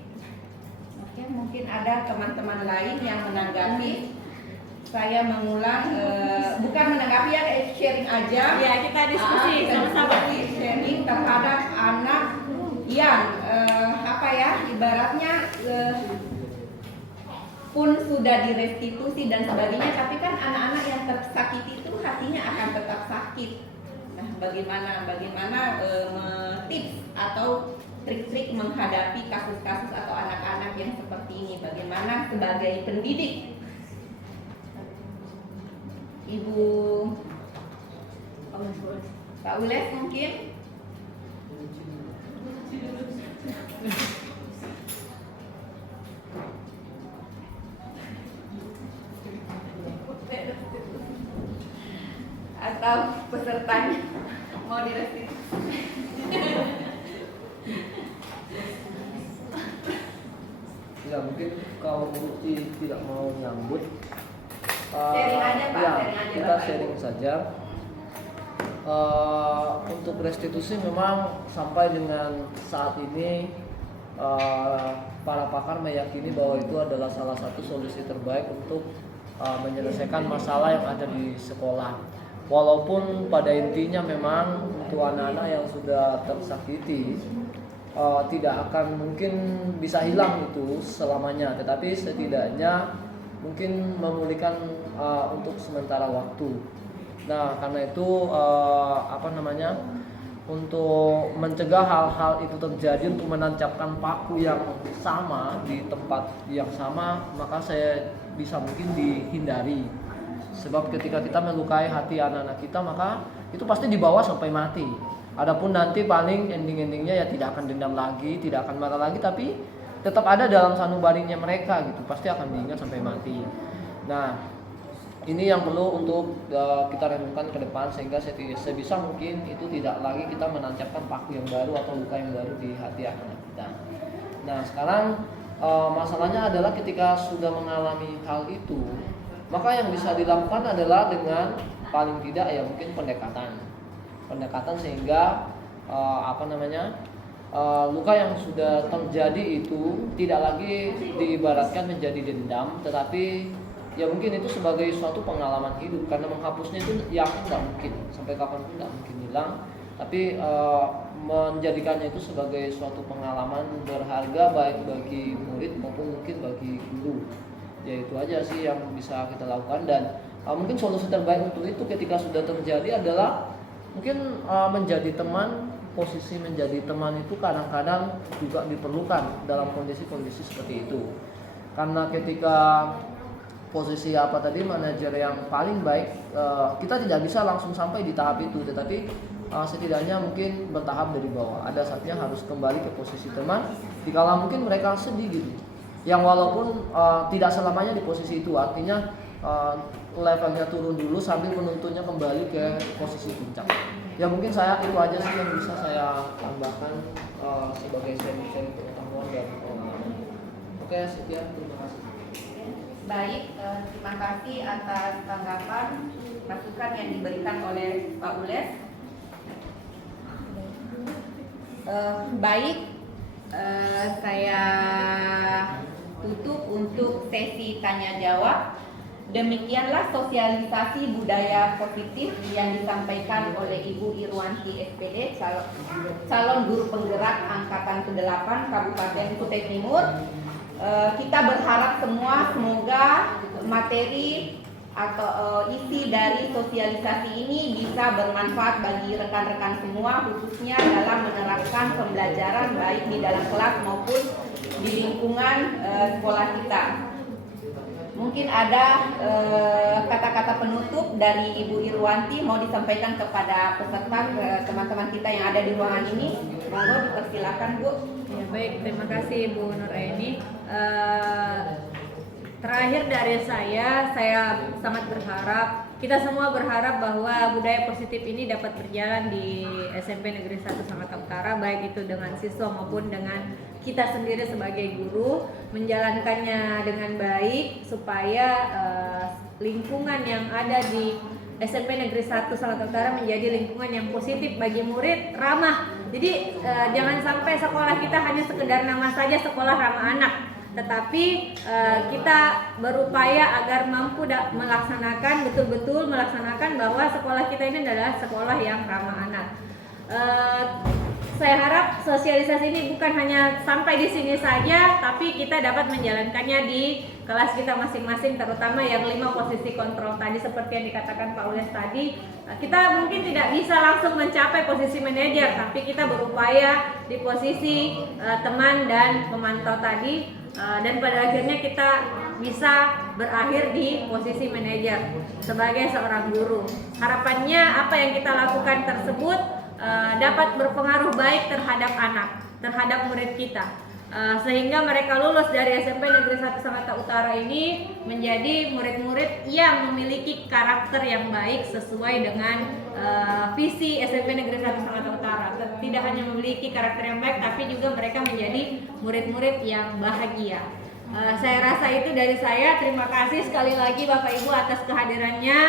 Oke, mungkin ada teman-teman lain yang menanggapi. Saya mengulang, bukan menanggapi ya, sharing aja. Ya, kita diskusi sama-sama. Sharing terhadap anak yang ibaratnya pun sudah direstitusi dan sebagainya, tapi kan anak-anak yang tersakiti itu hatinya akan tetap sakit. Nah, bagaimana tips atau trik-trik menghadapi kasus-kasus atau anak-anak yang seperti ini? Bagaimana sebagai pendidik? Ibu Pak Ules mungkin? Atau pesertanya mau direstitusi? Ya, mungkin kalau Murti tidak mau nyambut, sharing aja Pak, ya, sharing aja kita Bapak. sharing saja. Untuk restitusi memang sampai dengan saat ini para pakar meyakini bahwa itu adalah salah satu solusi terbaik untuk menyelesaikan masalah yang ada di sekolah. Walaupun pada intinya memang untuk anak-anak yang sudah tersakiti tidak akan mungkin bisa hilang itu selamanya, tetapi setidaknya mungkin memulihkan untuk sementara waktu. Nah, karena itu untuk mencegah hal-hal itu terjadi, untuk menancapkan paku yang sama di tempat yang sama, maka saya bisa mungkin dihindari. Sebab ketika kita melukai hati anak-anak kita, maka itu pasti dibawa sampai mati. Adapun nanti paling ending-endingnya ya tidak akan dendam lagi, tidak akan marah lagi, tapi tetap ada dalam sanubarinya mereka gitu, pasti akan diingat sampai mati. Nah, ini yang perlu untuk kita renungkan ke depan, sehingga sebisa mungkin itu tidak lagi kita menancapkan paku yang baru atau luka yang baru di hati anak kita. Nah, sekarang masalahnya adalah ketika sudah mengalami hal itu, maka yang bisa dilakukan adalah dengan paling tidak ya mungkin pendekatan sehingga luka yang sudah terjadi itu tidak lagi diibaratkan menjadi dendam, tetapi ya mungkin itu sebagai suatu pengalaman hidup, karena menghapusnya itu yakin nggak mungkin, sampai kapanpun nggak mungkin hilang, tapi menjadikannya itu sebagai suatu pengalaman berharga baik bagi murid maupun mungkin bagi guru. Ya itu aja sih yang bisa kita lakukan, dan mungkin solusi terbaik untuk itu ketika sudah terjadi adalah mungkin menjadi teman. Posisi menjadi teman itu kadang-kadang juga diperlukan dalam kondisi-kondisi seperti itu, karena ketika posisi manajer yang paling baik, kita tidak bisa langsung sampai di tahap itu, tetapi setidaknya mungkin bertahap dari bawah. Ada saatnya harus kembali ke posisi teman dikala mungkin mereka sedih gitu, yang walaupun tidak selamanya di posisi itu, artinya levelnya turun dulu sambil menuntunnya kembali ke posisi puncak. Ya mungkin itu aja sih yang bisa saya tambahkan sebagai sharing pengetahuan dan pengalaman. Oke, sekian, terima kasih. Baik, terima kasih atas tanggapan masukan yang diberikan oleh Pak Ules. Baik, saya tutup untuk sesi tanya jawab. Demikianlah sosialisasi budaya positif yang disampaikan oleh Ibu Irwanti SPD, calon guru penggerak angkatan ke-8 Kabupaten Kutai Timur. Kita berharap semoga materi atau isi dari sosialisasi ini bisa bermanfaat bagi rekan-rekan semua, khususnya dalam menerapkan pembelajaran baik di dalam kelas maupun di lingkungan sekolah kita. Mungkin ada kata-kata penutup dari Ibu Irwanti mau disampaikan kepada peserta, teman-teman kita yang ada di ruangan ini. Monggo dipersilakan, Bu. Ya, baik, terima kasih Bu Nuraini. Terakhir dari saya sangat berharap, kita semua berharap bahwa budaya positif ini dapat berjalan di SMP Negeri 1 Sangatta Utara, baik itu dengan siswa maupun dengan kita sendiri sebagai guru, menjalankannya dengan baik supaya lingkungan yang ada di SMP Negeri 1 Sangatta Utara menjadi lingkungan yang positif bagi murid, ramah. Jadi jangan sampai sekolah kita hanya sekedar nama saja sekolah ramah anak, tetapi kita berupaya agar mampu melaksanakan betul-betul melaksanakan bahwa sekolah kita ini adalah sekolah yang ramah anak. Saya harap sosialisasi ini bukan hanya sampai di sini saja, tapi kita dapat menjalankannya di kelas kita masing-masing, terutama yang 5 posisi kontrol tadi seperti yang dikatakan Pak Ules tadi. Kita mungkin tidak bisa langsung mencapai posisi manajer, tapi kita berupaya di posisi teman dan pemantau tadi, dan pada akhirnya kita bisa berakhir di posisi manajer sebagai seorang guru. Harapannya apa yang kita lakukan tersebut dapat berpengaruh baik terhadap anak, terhadap murid kita, sehingga mereka lulus dari SMP Negeri 1 Sangatta Utara ini menjadi murid-murid yang memiliki karakter yang baik sesuai dengan visi SMP Negeri 1 Sangatta Utara. Tidak hanya memiliki karakter yang baik, tapi juga mereka menjadi murid-murid yang bahagia. Saya rasa itu dari saya. Terima kasih sekali lagi Bapak Ibu atas kehadirannya.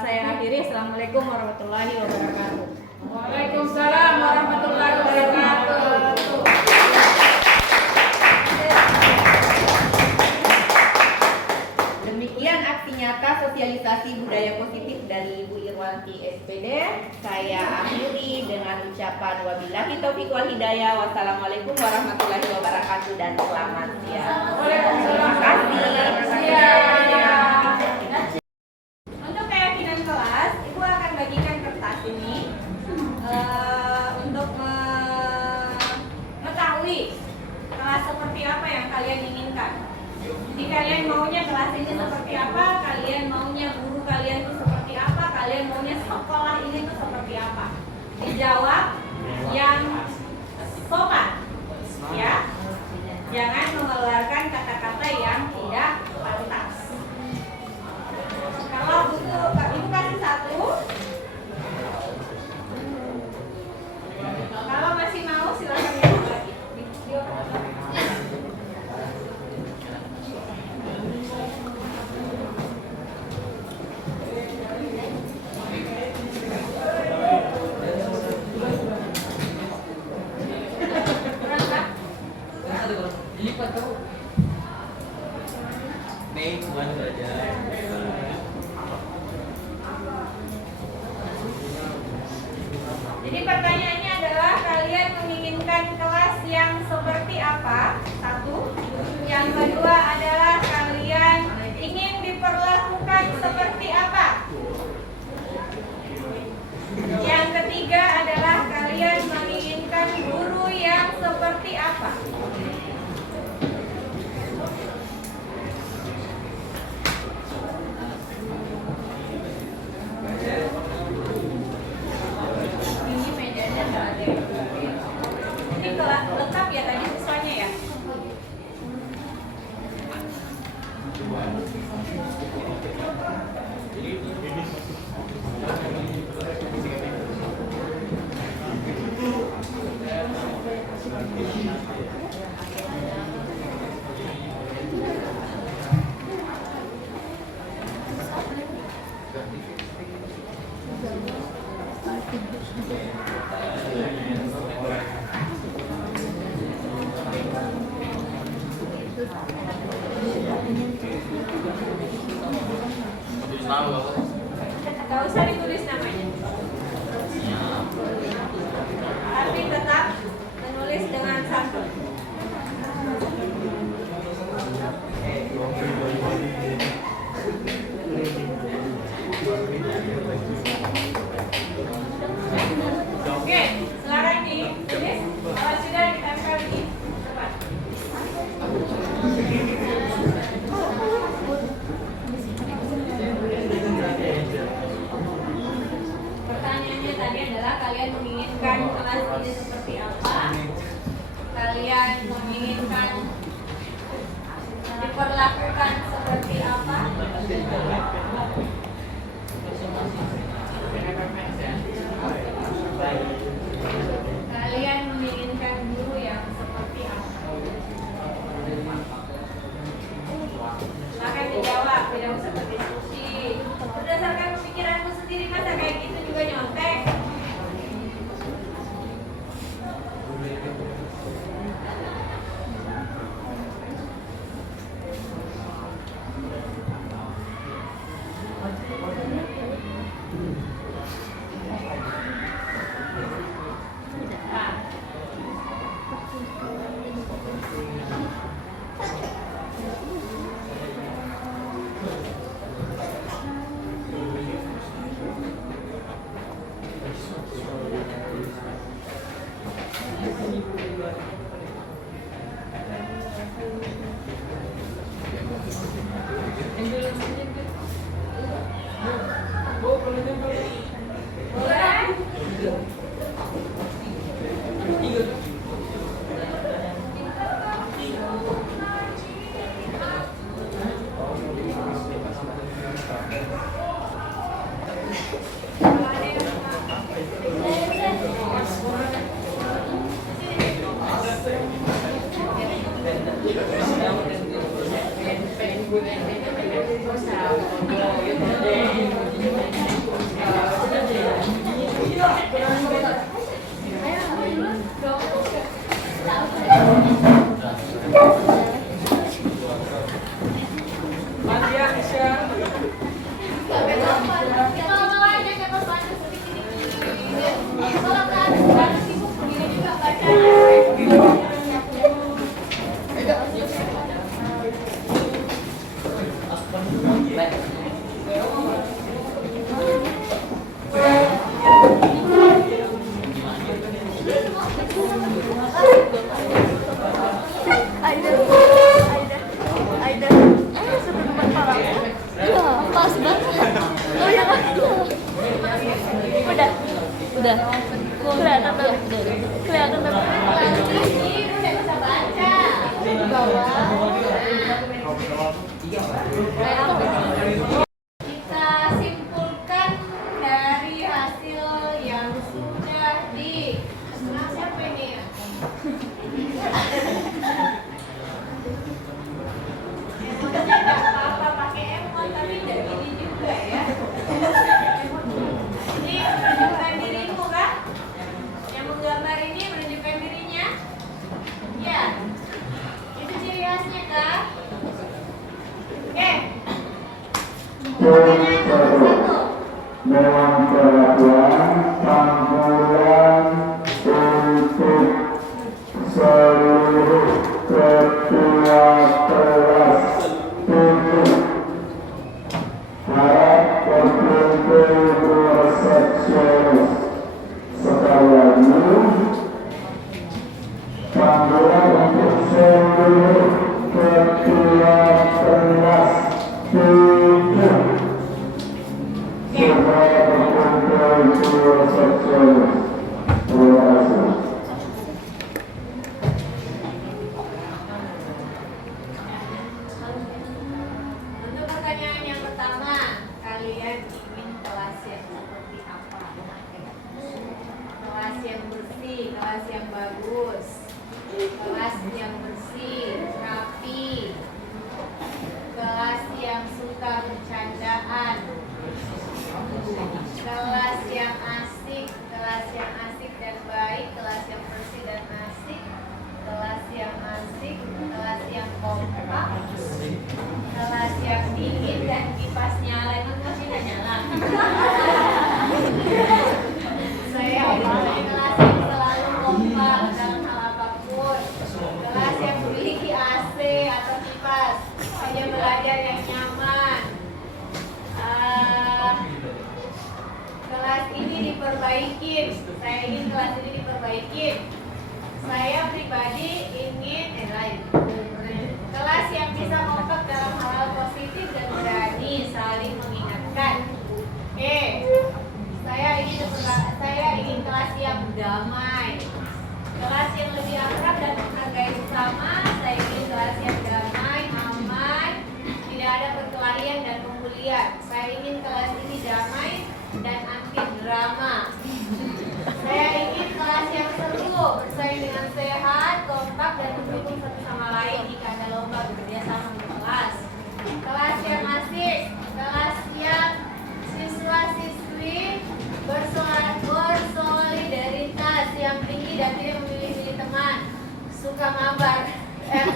Saya akhiri. Assalamualaikum warahmatullahi wabarakatuh. Waalaikumsalam warahmatullahi wabarakatuh. Demikian aksi nyata sosialisasi budaya positif dari Ibu Irwanti SPD. Saya akhiri dengan ucapan wabillahi taufiq wal hidayah. Wassalamualaikum warahmatullahi wabarakatuh dan selamat siang. Terima kasih. Untuk keyakinan kelas, Ibu akan bagikan kertas ini untuk mengetahui kelas seperti apa yang kalian inginkan. Jadi kalian maunya kelas ini seperti apa, kalian maunya guru kalian itu seperti apa, kalian maunya sekolah ini tuh seperti apa. Dijawab yang sopan, ya. Jangan mengeluarkan kata-kata yang tidak pantas. Kalau butuh, Ibu kasih 1. Kalau masih mau silakan ya lagi. Jadi pertanyaannya adalah kalian menginginkan kelas yang seperti apa? 1. Yang kedua adalah kalian ingin diperlakukan seperti apa? Yang ketiga adalah kalian menginginkan guru yang seperti apa? Ini mejanya nggak ada. Ini lengkap ya tadi siswanya ya? Gak usah ditulis namanya, tapi tetap menulis dengan santun. Oke, silakan ditulis. Kalau sudah ditempel di depan. Pertanyaannya tadi adalah kalian menginginkan kelas ini seperti apa? Kalian menginginkan diperlakukan seperti apa? Kalian menginginkan guru yang seperti apa? Silakan dijawab, tidak usah berdiskusi. Berdasarkan pemikiranmu sendiri, masa kayak gitu juga nyontek? Kita simpulkan dari hasil yang sudah di siapa ini ya? Emotnya nggak apa-apa pakai emot tapi tidak gini juga ya. Ini menunjukkan dirimu kan? Yang menggambar ini menunjukkan dirinya? Ya. Itu ciri khasnya kan? Oke. Pertanyaan nomor 1. Dengan perlakuan panggilan untuk seluruh ketua kelas untuk harap berkumpul resepsionis sekali lagi panggilan untuk seluruh ketua kelas untuk supaya berkumpul resepsionis. Terima kasih. Untuk pertanyaan yang pertama, kalian ingin kelas yang seperti apa? Kelas yang bersih, kelas yang bagus, kelas yang bersih, rapi, kelas yang suka bercandaan, kelas yang asik dan baik, kelas yang bersih dan asik, kelas yang asik, kelas yang kompak, kelas yang dingin dan kipas nyala. Itu masih nggak nyala. Saya ingin kelas yang selalu kompak dalam hal apapun, kelas yang memiliki AC atau kipas, hanya belajar yang nyaman. Kelas ini diperbaikin. Saya ingin kelas ini diperbaikin. Saya pribadi ingin kelas yang bisa kompak dalam hal positif dan berani saling mengingatkan. Oke, saya ingin kelas yang damai, kelas yang lebih akrab dan menghargai sesama. Saya ingin kelas yang damai, aman, kalian. Saya ingin kelas ini damai dan anti drama. Saya ingin kelas yang seru, bersaing dengan sehat, kompak, dan mendukung satu sama lain jika ada lomba bekerja sama di kelas. Kelas yang asik, kelas yang siswa-siswi bersolidaritas yang tinggi dan tidak memilih-milih teman, suka mabar. Saling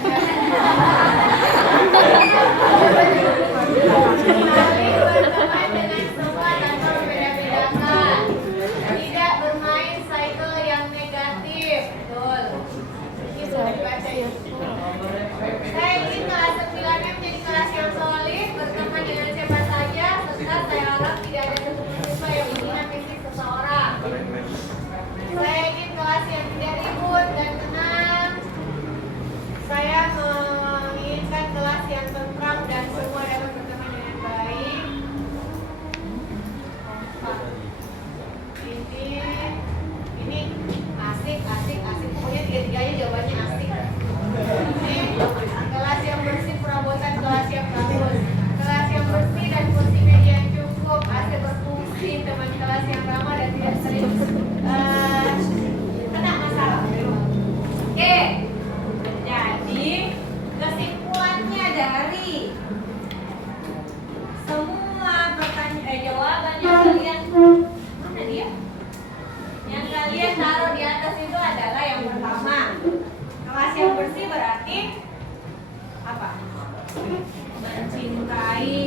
berteman dengan semua tanpa membeda-bedakan. Tidak bermain cycle yang negatif. Betul. Ini sudah dibaca ya. Saya ingin kelas 9-nya menjadi kelas yang solid, berteman dengan siapa saja, serta saya harap tidak ada siswa yang menghina fisik seseorang. Saya ingin kelas yang tidak ribut dan tenang. Saya menginginkan kelas yang tentram dan semua dapat berteman dengan baik. Ini asik. Pokoknya tiga-tiganya jawabannya asik. Ini kelas yang bersih, perabotan kelas yang bagus. Kelas yang bersih dan kursi meja yang cukup, AC berfungsi, teman kelas yang ramah dan tidak sering kena masalah. Oke. Jadi kesimpulannya dari semua jawabannya kalian, mana dia? Yang kalian taruh di atas itu adalah yang pertama, kelas yang bersih berarti apa? Mencintai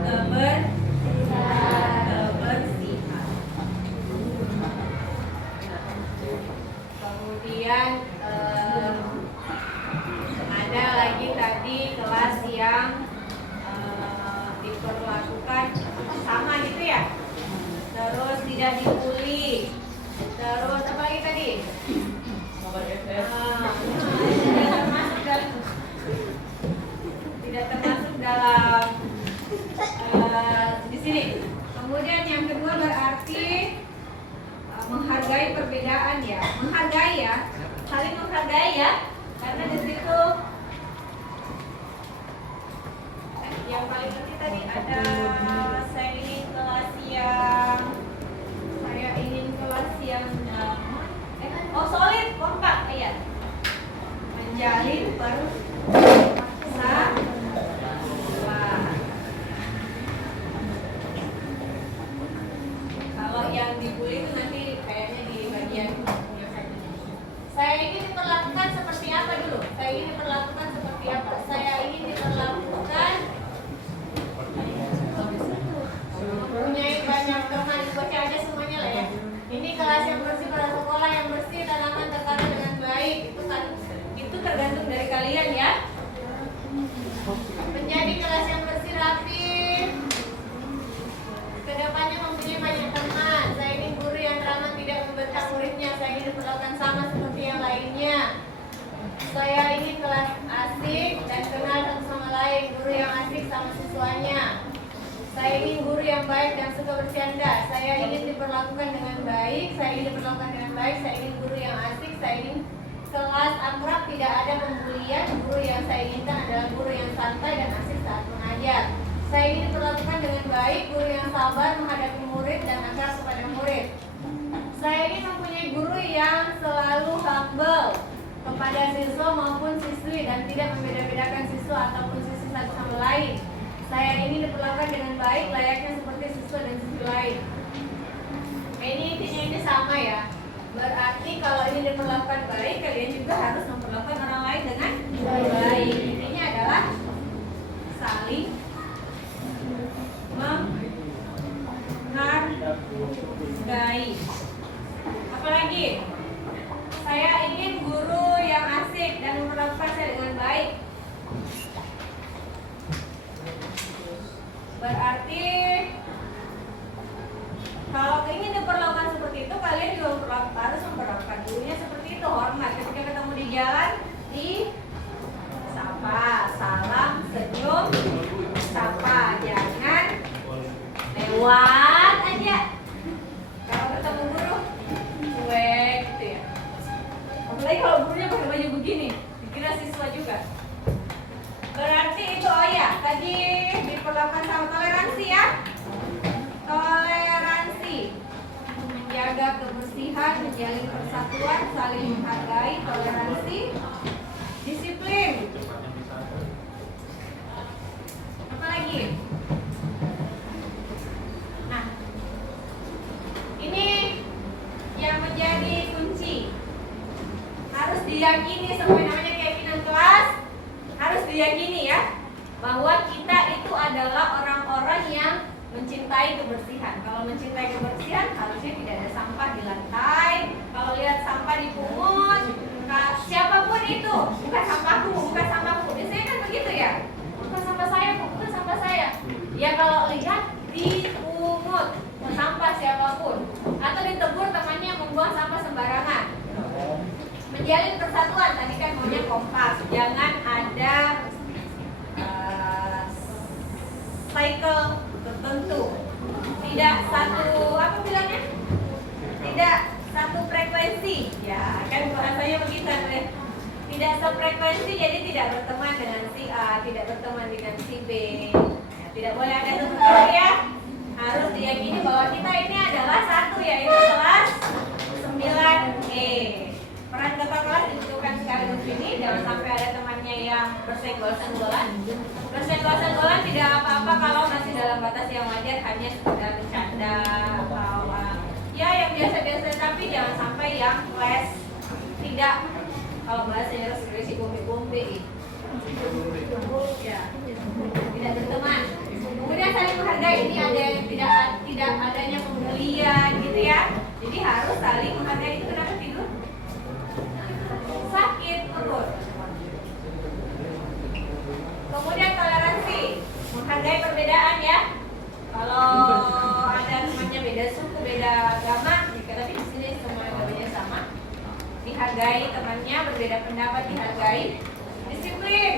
kebersihan. Kemudian ada lagi tadi kelas yang diperlakukan sama gitu ya. Terus tidak dibully. Terus apa lagi tadi? Tidak termasuk dalam di sini. Kemudian yang kedua berarti menghargai perbedaan ya, menghargai ya, saling menghargai ya, karena di situ yang paling penting tadi ada saya ingin kelas yang solid, kompak ya, menjalin persatuan. Kalau yang dibully itu nanti kayaknya di bagian saya ingin diperlakukan seperti apa dulu? Saya ingin diperlakukan seperti apa? Saya ingin diperlakukan mempunyai banyak teman, baca aja semuanya lah ya. Ini kelas yang bersih, pada sekolah yang bersih, tanaman tertanam dengan baik. Itu tergantung dari kalian ya. Menjadi kelas yang bersih, rapi. Kedepannya mempunyai banyak teman. Saya ingin guru yang ramah, tidak membentak muridnya. Saya ingin diperlakukan sama seperti yang lainnya. Saya ingin kelas asik dan kenal satu sama lain. Guru yang asik sama siswanya. Saya ingin guru yang baik dan suka bercanda. Saya ingin diperlakukan dengan baik. Saya ingin diperlakukan dengan baik. Saya ingin guru yang asik. Saya ingin kelas akrab, tidak ada pembulian. Guru yang saya inginkan adalah guru yang santai dan asik saat mengajar. Saya ingin diperlakukan dengan baik. Guru yang sabar menghadapi murid dan akrab kepada murid. Saya ingin mempunyai guru yang selalu humble kepada siswa maupun siswi dan tidak membeda-bedakan siswa ataupun siswi satu sama lain. Saya ingin diperlakukan dengan baik, layaknya seperti siswa dan siswi lain. Ini intinya ini sama ya. Berarti kalau ini diperlakukan baik, kalian juga harus memperlakukan orang lain dengan baik. Intinya adalah saling menghargai. Apalagi? Saya ingin guru yang asik dan memperlakukan saya dengan baik. Berarti kalau ingin diperlakukan seperti itu, kalian juga harus memperlakukan gurunya seperti itu, hormat. Ketika ketemu di jalan, di sapa, salam, senyum, sapa, jangan lewat aja. Kalau ketemu guru, cuek gitu ya. Apalagi kalau gurunya pakai baju begini, dikira siswa juga. Berarti itu oh ya, tadi menjalin persatuan, saling menghargai, toleransi, disiplin. Apa lagi? Nah, ini yang menjadi kunci. Harus diyakini, sampai namanya keyakinan kelas, harus diyakini ya, bahwa kita itu adalah orang-orang yang mencintai kebersihan. Kalau mencintai kebersihan, harusnya tidak ada sampah di lantai. Kalau lihat sampah dipungut, siapapun itu, bukan sampahku, bukan sampahku. Biasanya kan begitu ya, bukan sampah saya, bukan sampah saya. Ya kalau lihat dipungut sampah siapapun, atau ditegur temannya membuang sampah sembarangan. Menjalin persatuan, tadi kan maunya kompas, jangan ada cycle tertentu, tidak satu apa bilangnya, tidak satu frekuensi, ya kan bahasanya begitu ya. Tidak sefrekuensi, jadi tidak berteman dengan si A, tidak berteman dengan si B, ya, tidak boleh ada sesuatu ya. Harus diyakini bahwa kita ini adalah satu, yaitu kelas 9E. Peran kakak kelas dibutuhkan sekali di sini. Jangan sampai ada temannya yang bersenggol-senggolan. Bersenggol-senggolan tidak apa-apa kalau masih dalam batas yang wajar, hanya sekedar bercanda atau ya yang biasa-biasa, tapi jangan sampai yang les. Tidak, kalau bahasanya resolusi bumbi-bumbi ya, tidak berteman. Kemudian saling menghargai, ini ada yang tidak adanya pembulian gitu ya. Jadi harus saling menghargai. Itu kenapa tidur? Sakit perut. Kemudian toleransi, menghargai perbedaan ya. Kalau ada temannya beda suku, beda agama, tapi di sini semua agamanya sama. Dihargai temannya, berbeda pendapat dihargai. Disiplin.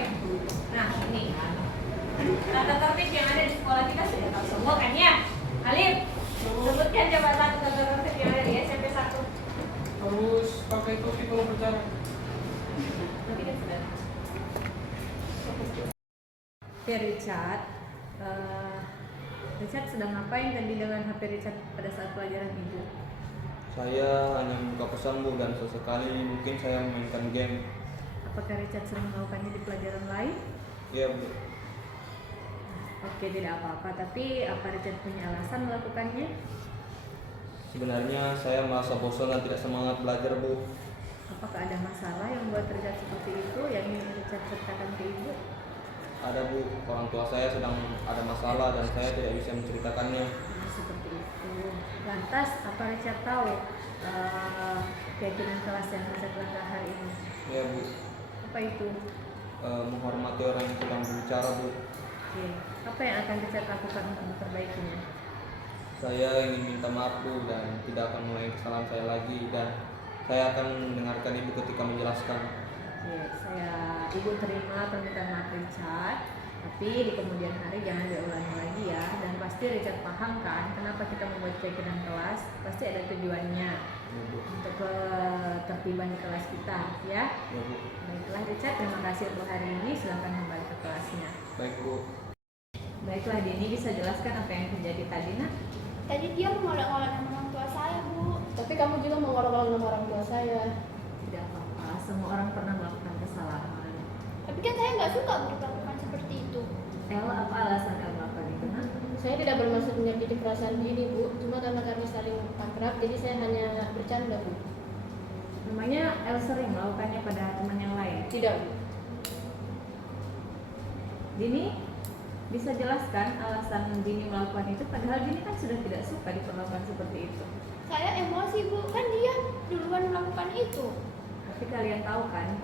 Nah ini tata tertib yang ada di sekolah kita sudah tahu semua kan ya. Alif, sebutkan coba satu tata tertib yang ada di SMP 1. Harus pakai topi kalau bicara. Oke Richard, Richard sedang ngapain tadi dengan HP Richard pada saat pelajaran ibu? Saya hanya membuka pesan Bu, dan sesekali mungkin saya memainkan game. Apakah Richard sering melakukannya di pelajaran lain? Iya Bu. Oke, tidak apa-apa, tapi apa Richard punya alasan melakukannya? Sebenarnya saya merasa bosan dan tidak semangat belajar Bu. Apakah ada masalah yang membuat Richard seperti itu yang ingin Richard ceritakan ke ibu? Ada Bu, orang tua saya sedang ada masalah dan saya tidak bisa menceritakannya. Nah, seperti itu. Lantas, apa Richard tahu keyakinan kelas yang Richard lakukan hari ini? Iya Bu. Apa itu? Menghormati orang yang sedang berbicara Bu. Oke. Apa yang akan Richard lakukan untuk memperbaikinya? Saya ingin minta maaf Bu, dan tidak akan mengulangi kesalahan saya lagi, dan saya akan mendengarkan Ibu ketika menjelaskan. Ibu terima permintaan maaf Richard, tapi di kemudian hari jangan diulangi lagi ya. Dan pasti Richard paham kan kenapa kita membuat keyakinan kelas, pasti ada tujuannya untuk ketertiban di kelas kita ya. Baiklah Richard, terima kasih untuk hari ini, silahkan kembali ke kelasnya. Baik Bu. Baiklah Denny, bisa jelaskan apa yang terjadi tadi nak? Tadi dia mengolok-olok nama orang tua saya, Bu. Tapi kamu juga mengolok-olok nama orang tua saya. Tidak apa-apa, semua orang pernah melakukan kesalahan. Tapi kan saya nggak suka berlakukan seperti itu. El, apa alasan El melakukan itu nak? Saya tidak bermaksud menyakiti perasaan ini Bu, cuma karena kami saling akrab, jadi saya hanya bercanda Bu. Namanya El sering melakukannya pada teman yang lain? Tidak Bu. Dini, bisa jelaskan alasan Dini melakukan itu, padahal Dini kan sudah tidak suka diperlakukan seperti itu. Saya emosi Bu, kan dia duluan melakukan itu. Tapi kalian tahu kan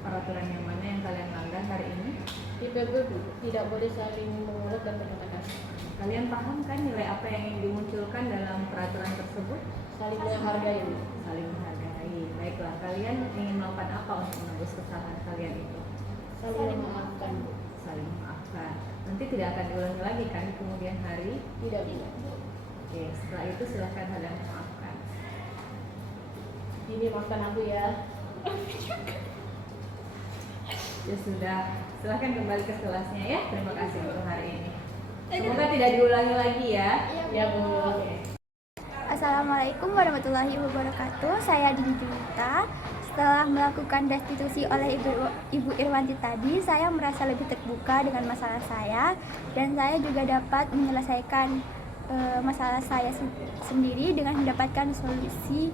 peraturan yang mana yang kalian langgar hari ini? Tidak boleh saling mengolok dan berkata kasar. Kalian paham kan nilai apa yang ingin dimunculkan dalam peraturan tersebut? Saling menghargai. Saling menghargai. Baiklah, kalian ingin melakukan apa untuk menebus kesalahan kalian itu? Saling memaafkan. Saling memaafkan. Nanti tidak akan diulangi lagi kan di kemudian hari? Tidak. Oke, setelah itu silakan kalian memaafkan. Ini maafkan aku ya. Ya sudah, silahkan kembali ke kelasnya ya. Terima kasih untuk hari ini. Semoga tidak diulangi lagi ya. Ya Bu. Assalamualaikum warahmatullahi wabarakatuh. Saya Dini Junita. Setelah melakukan restitusi oleh Ibu Irwanti tadi, saya merasa lebih terbuka dengan masalah saya dan saya juga dapat menyelesaikan masalah saya sendiri dengan mendapatkan solusi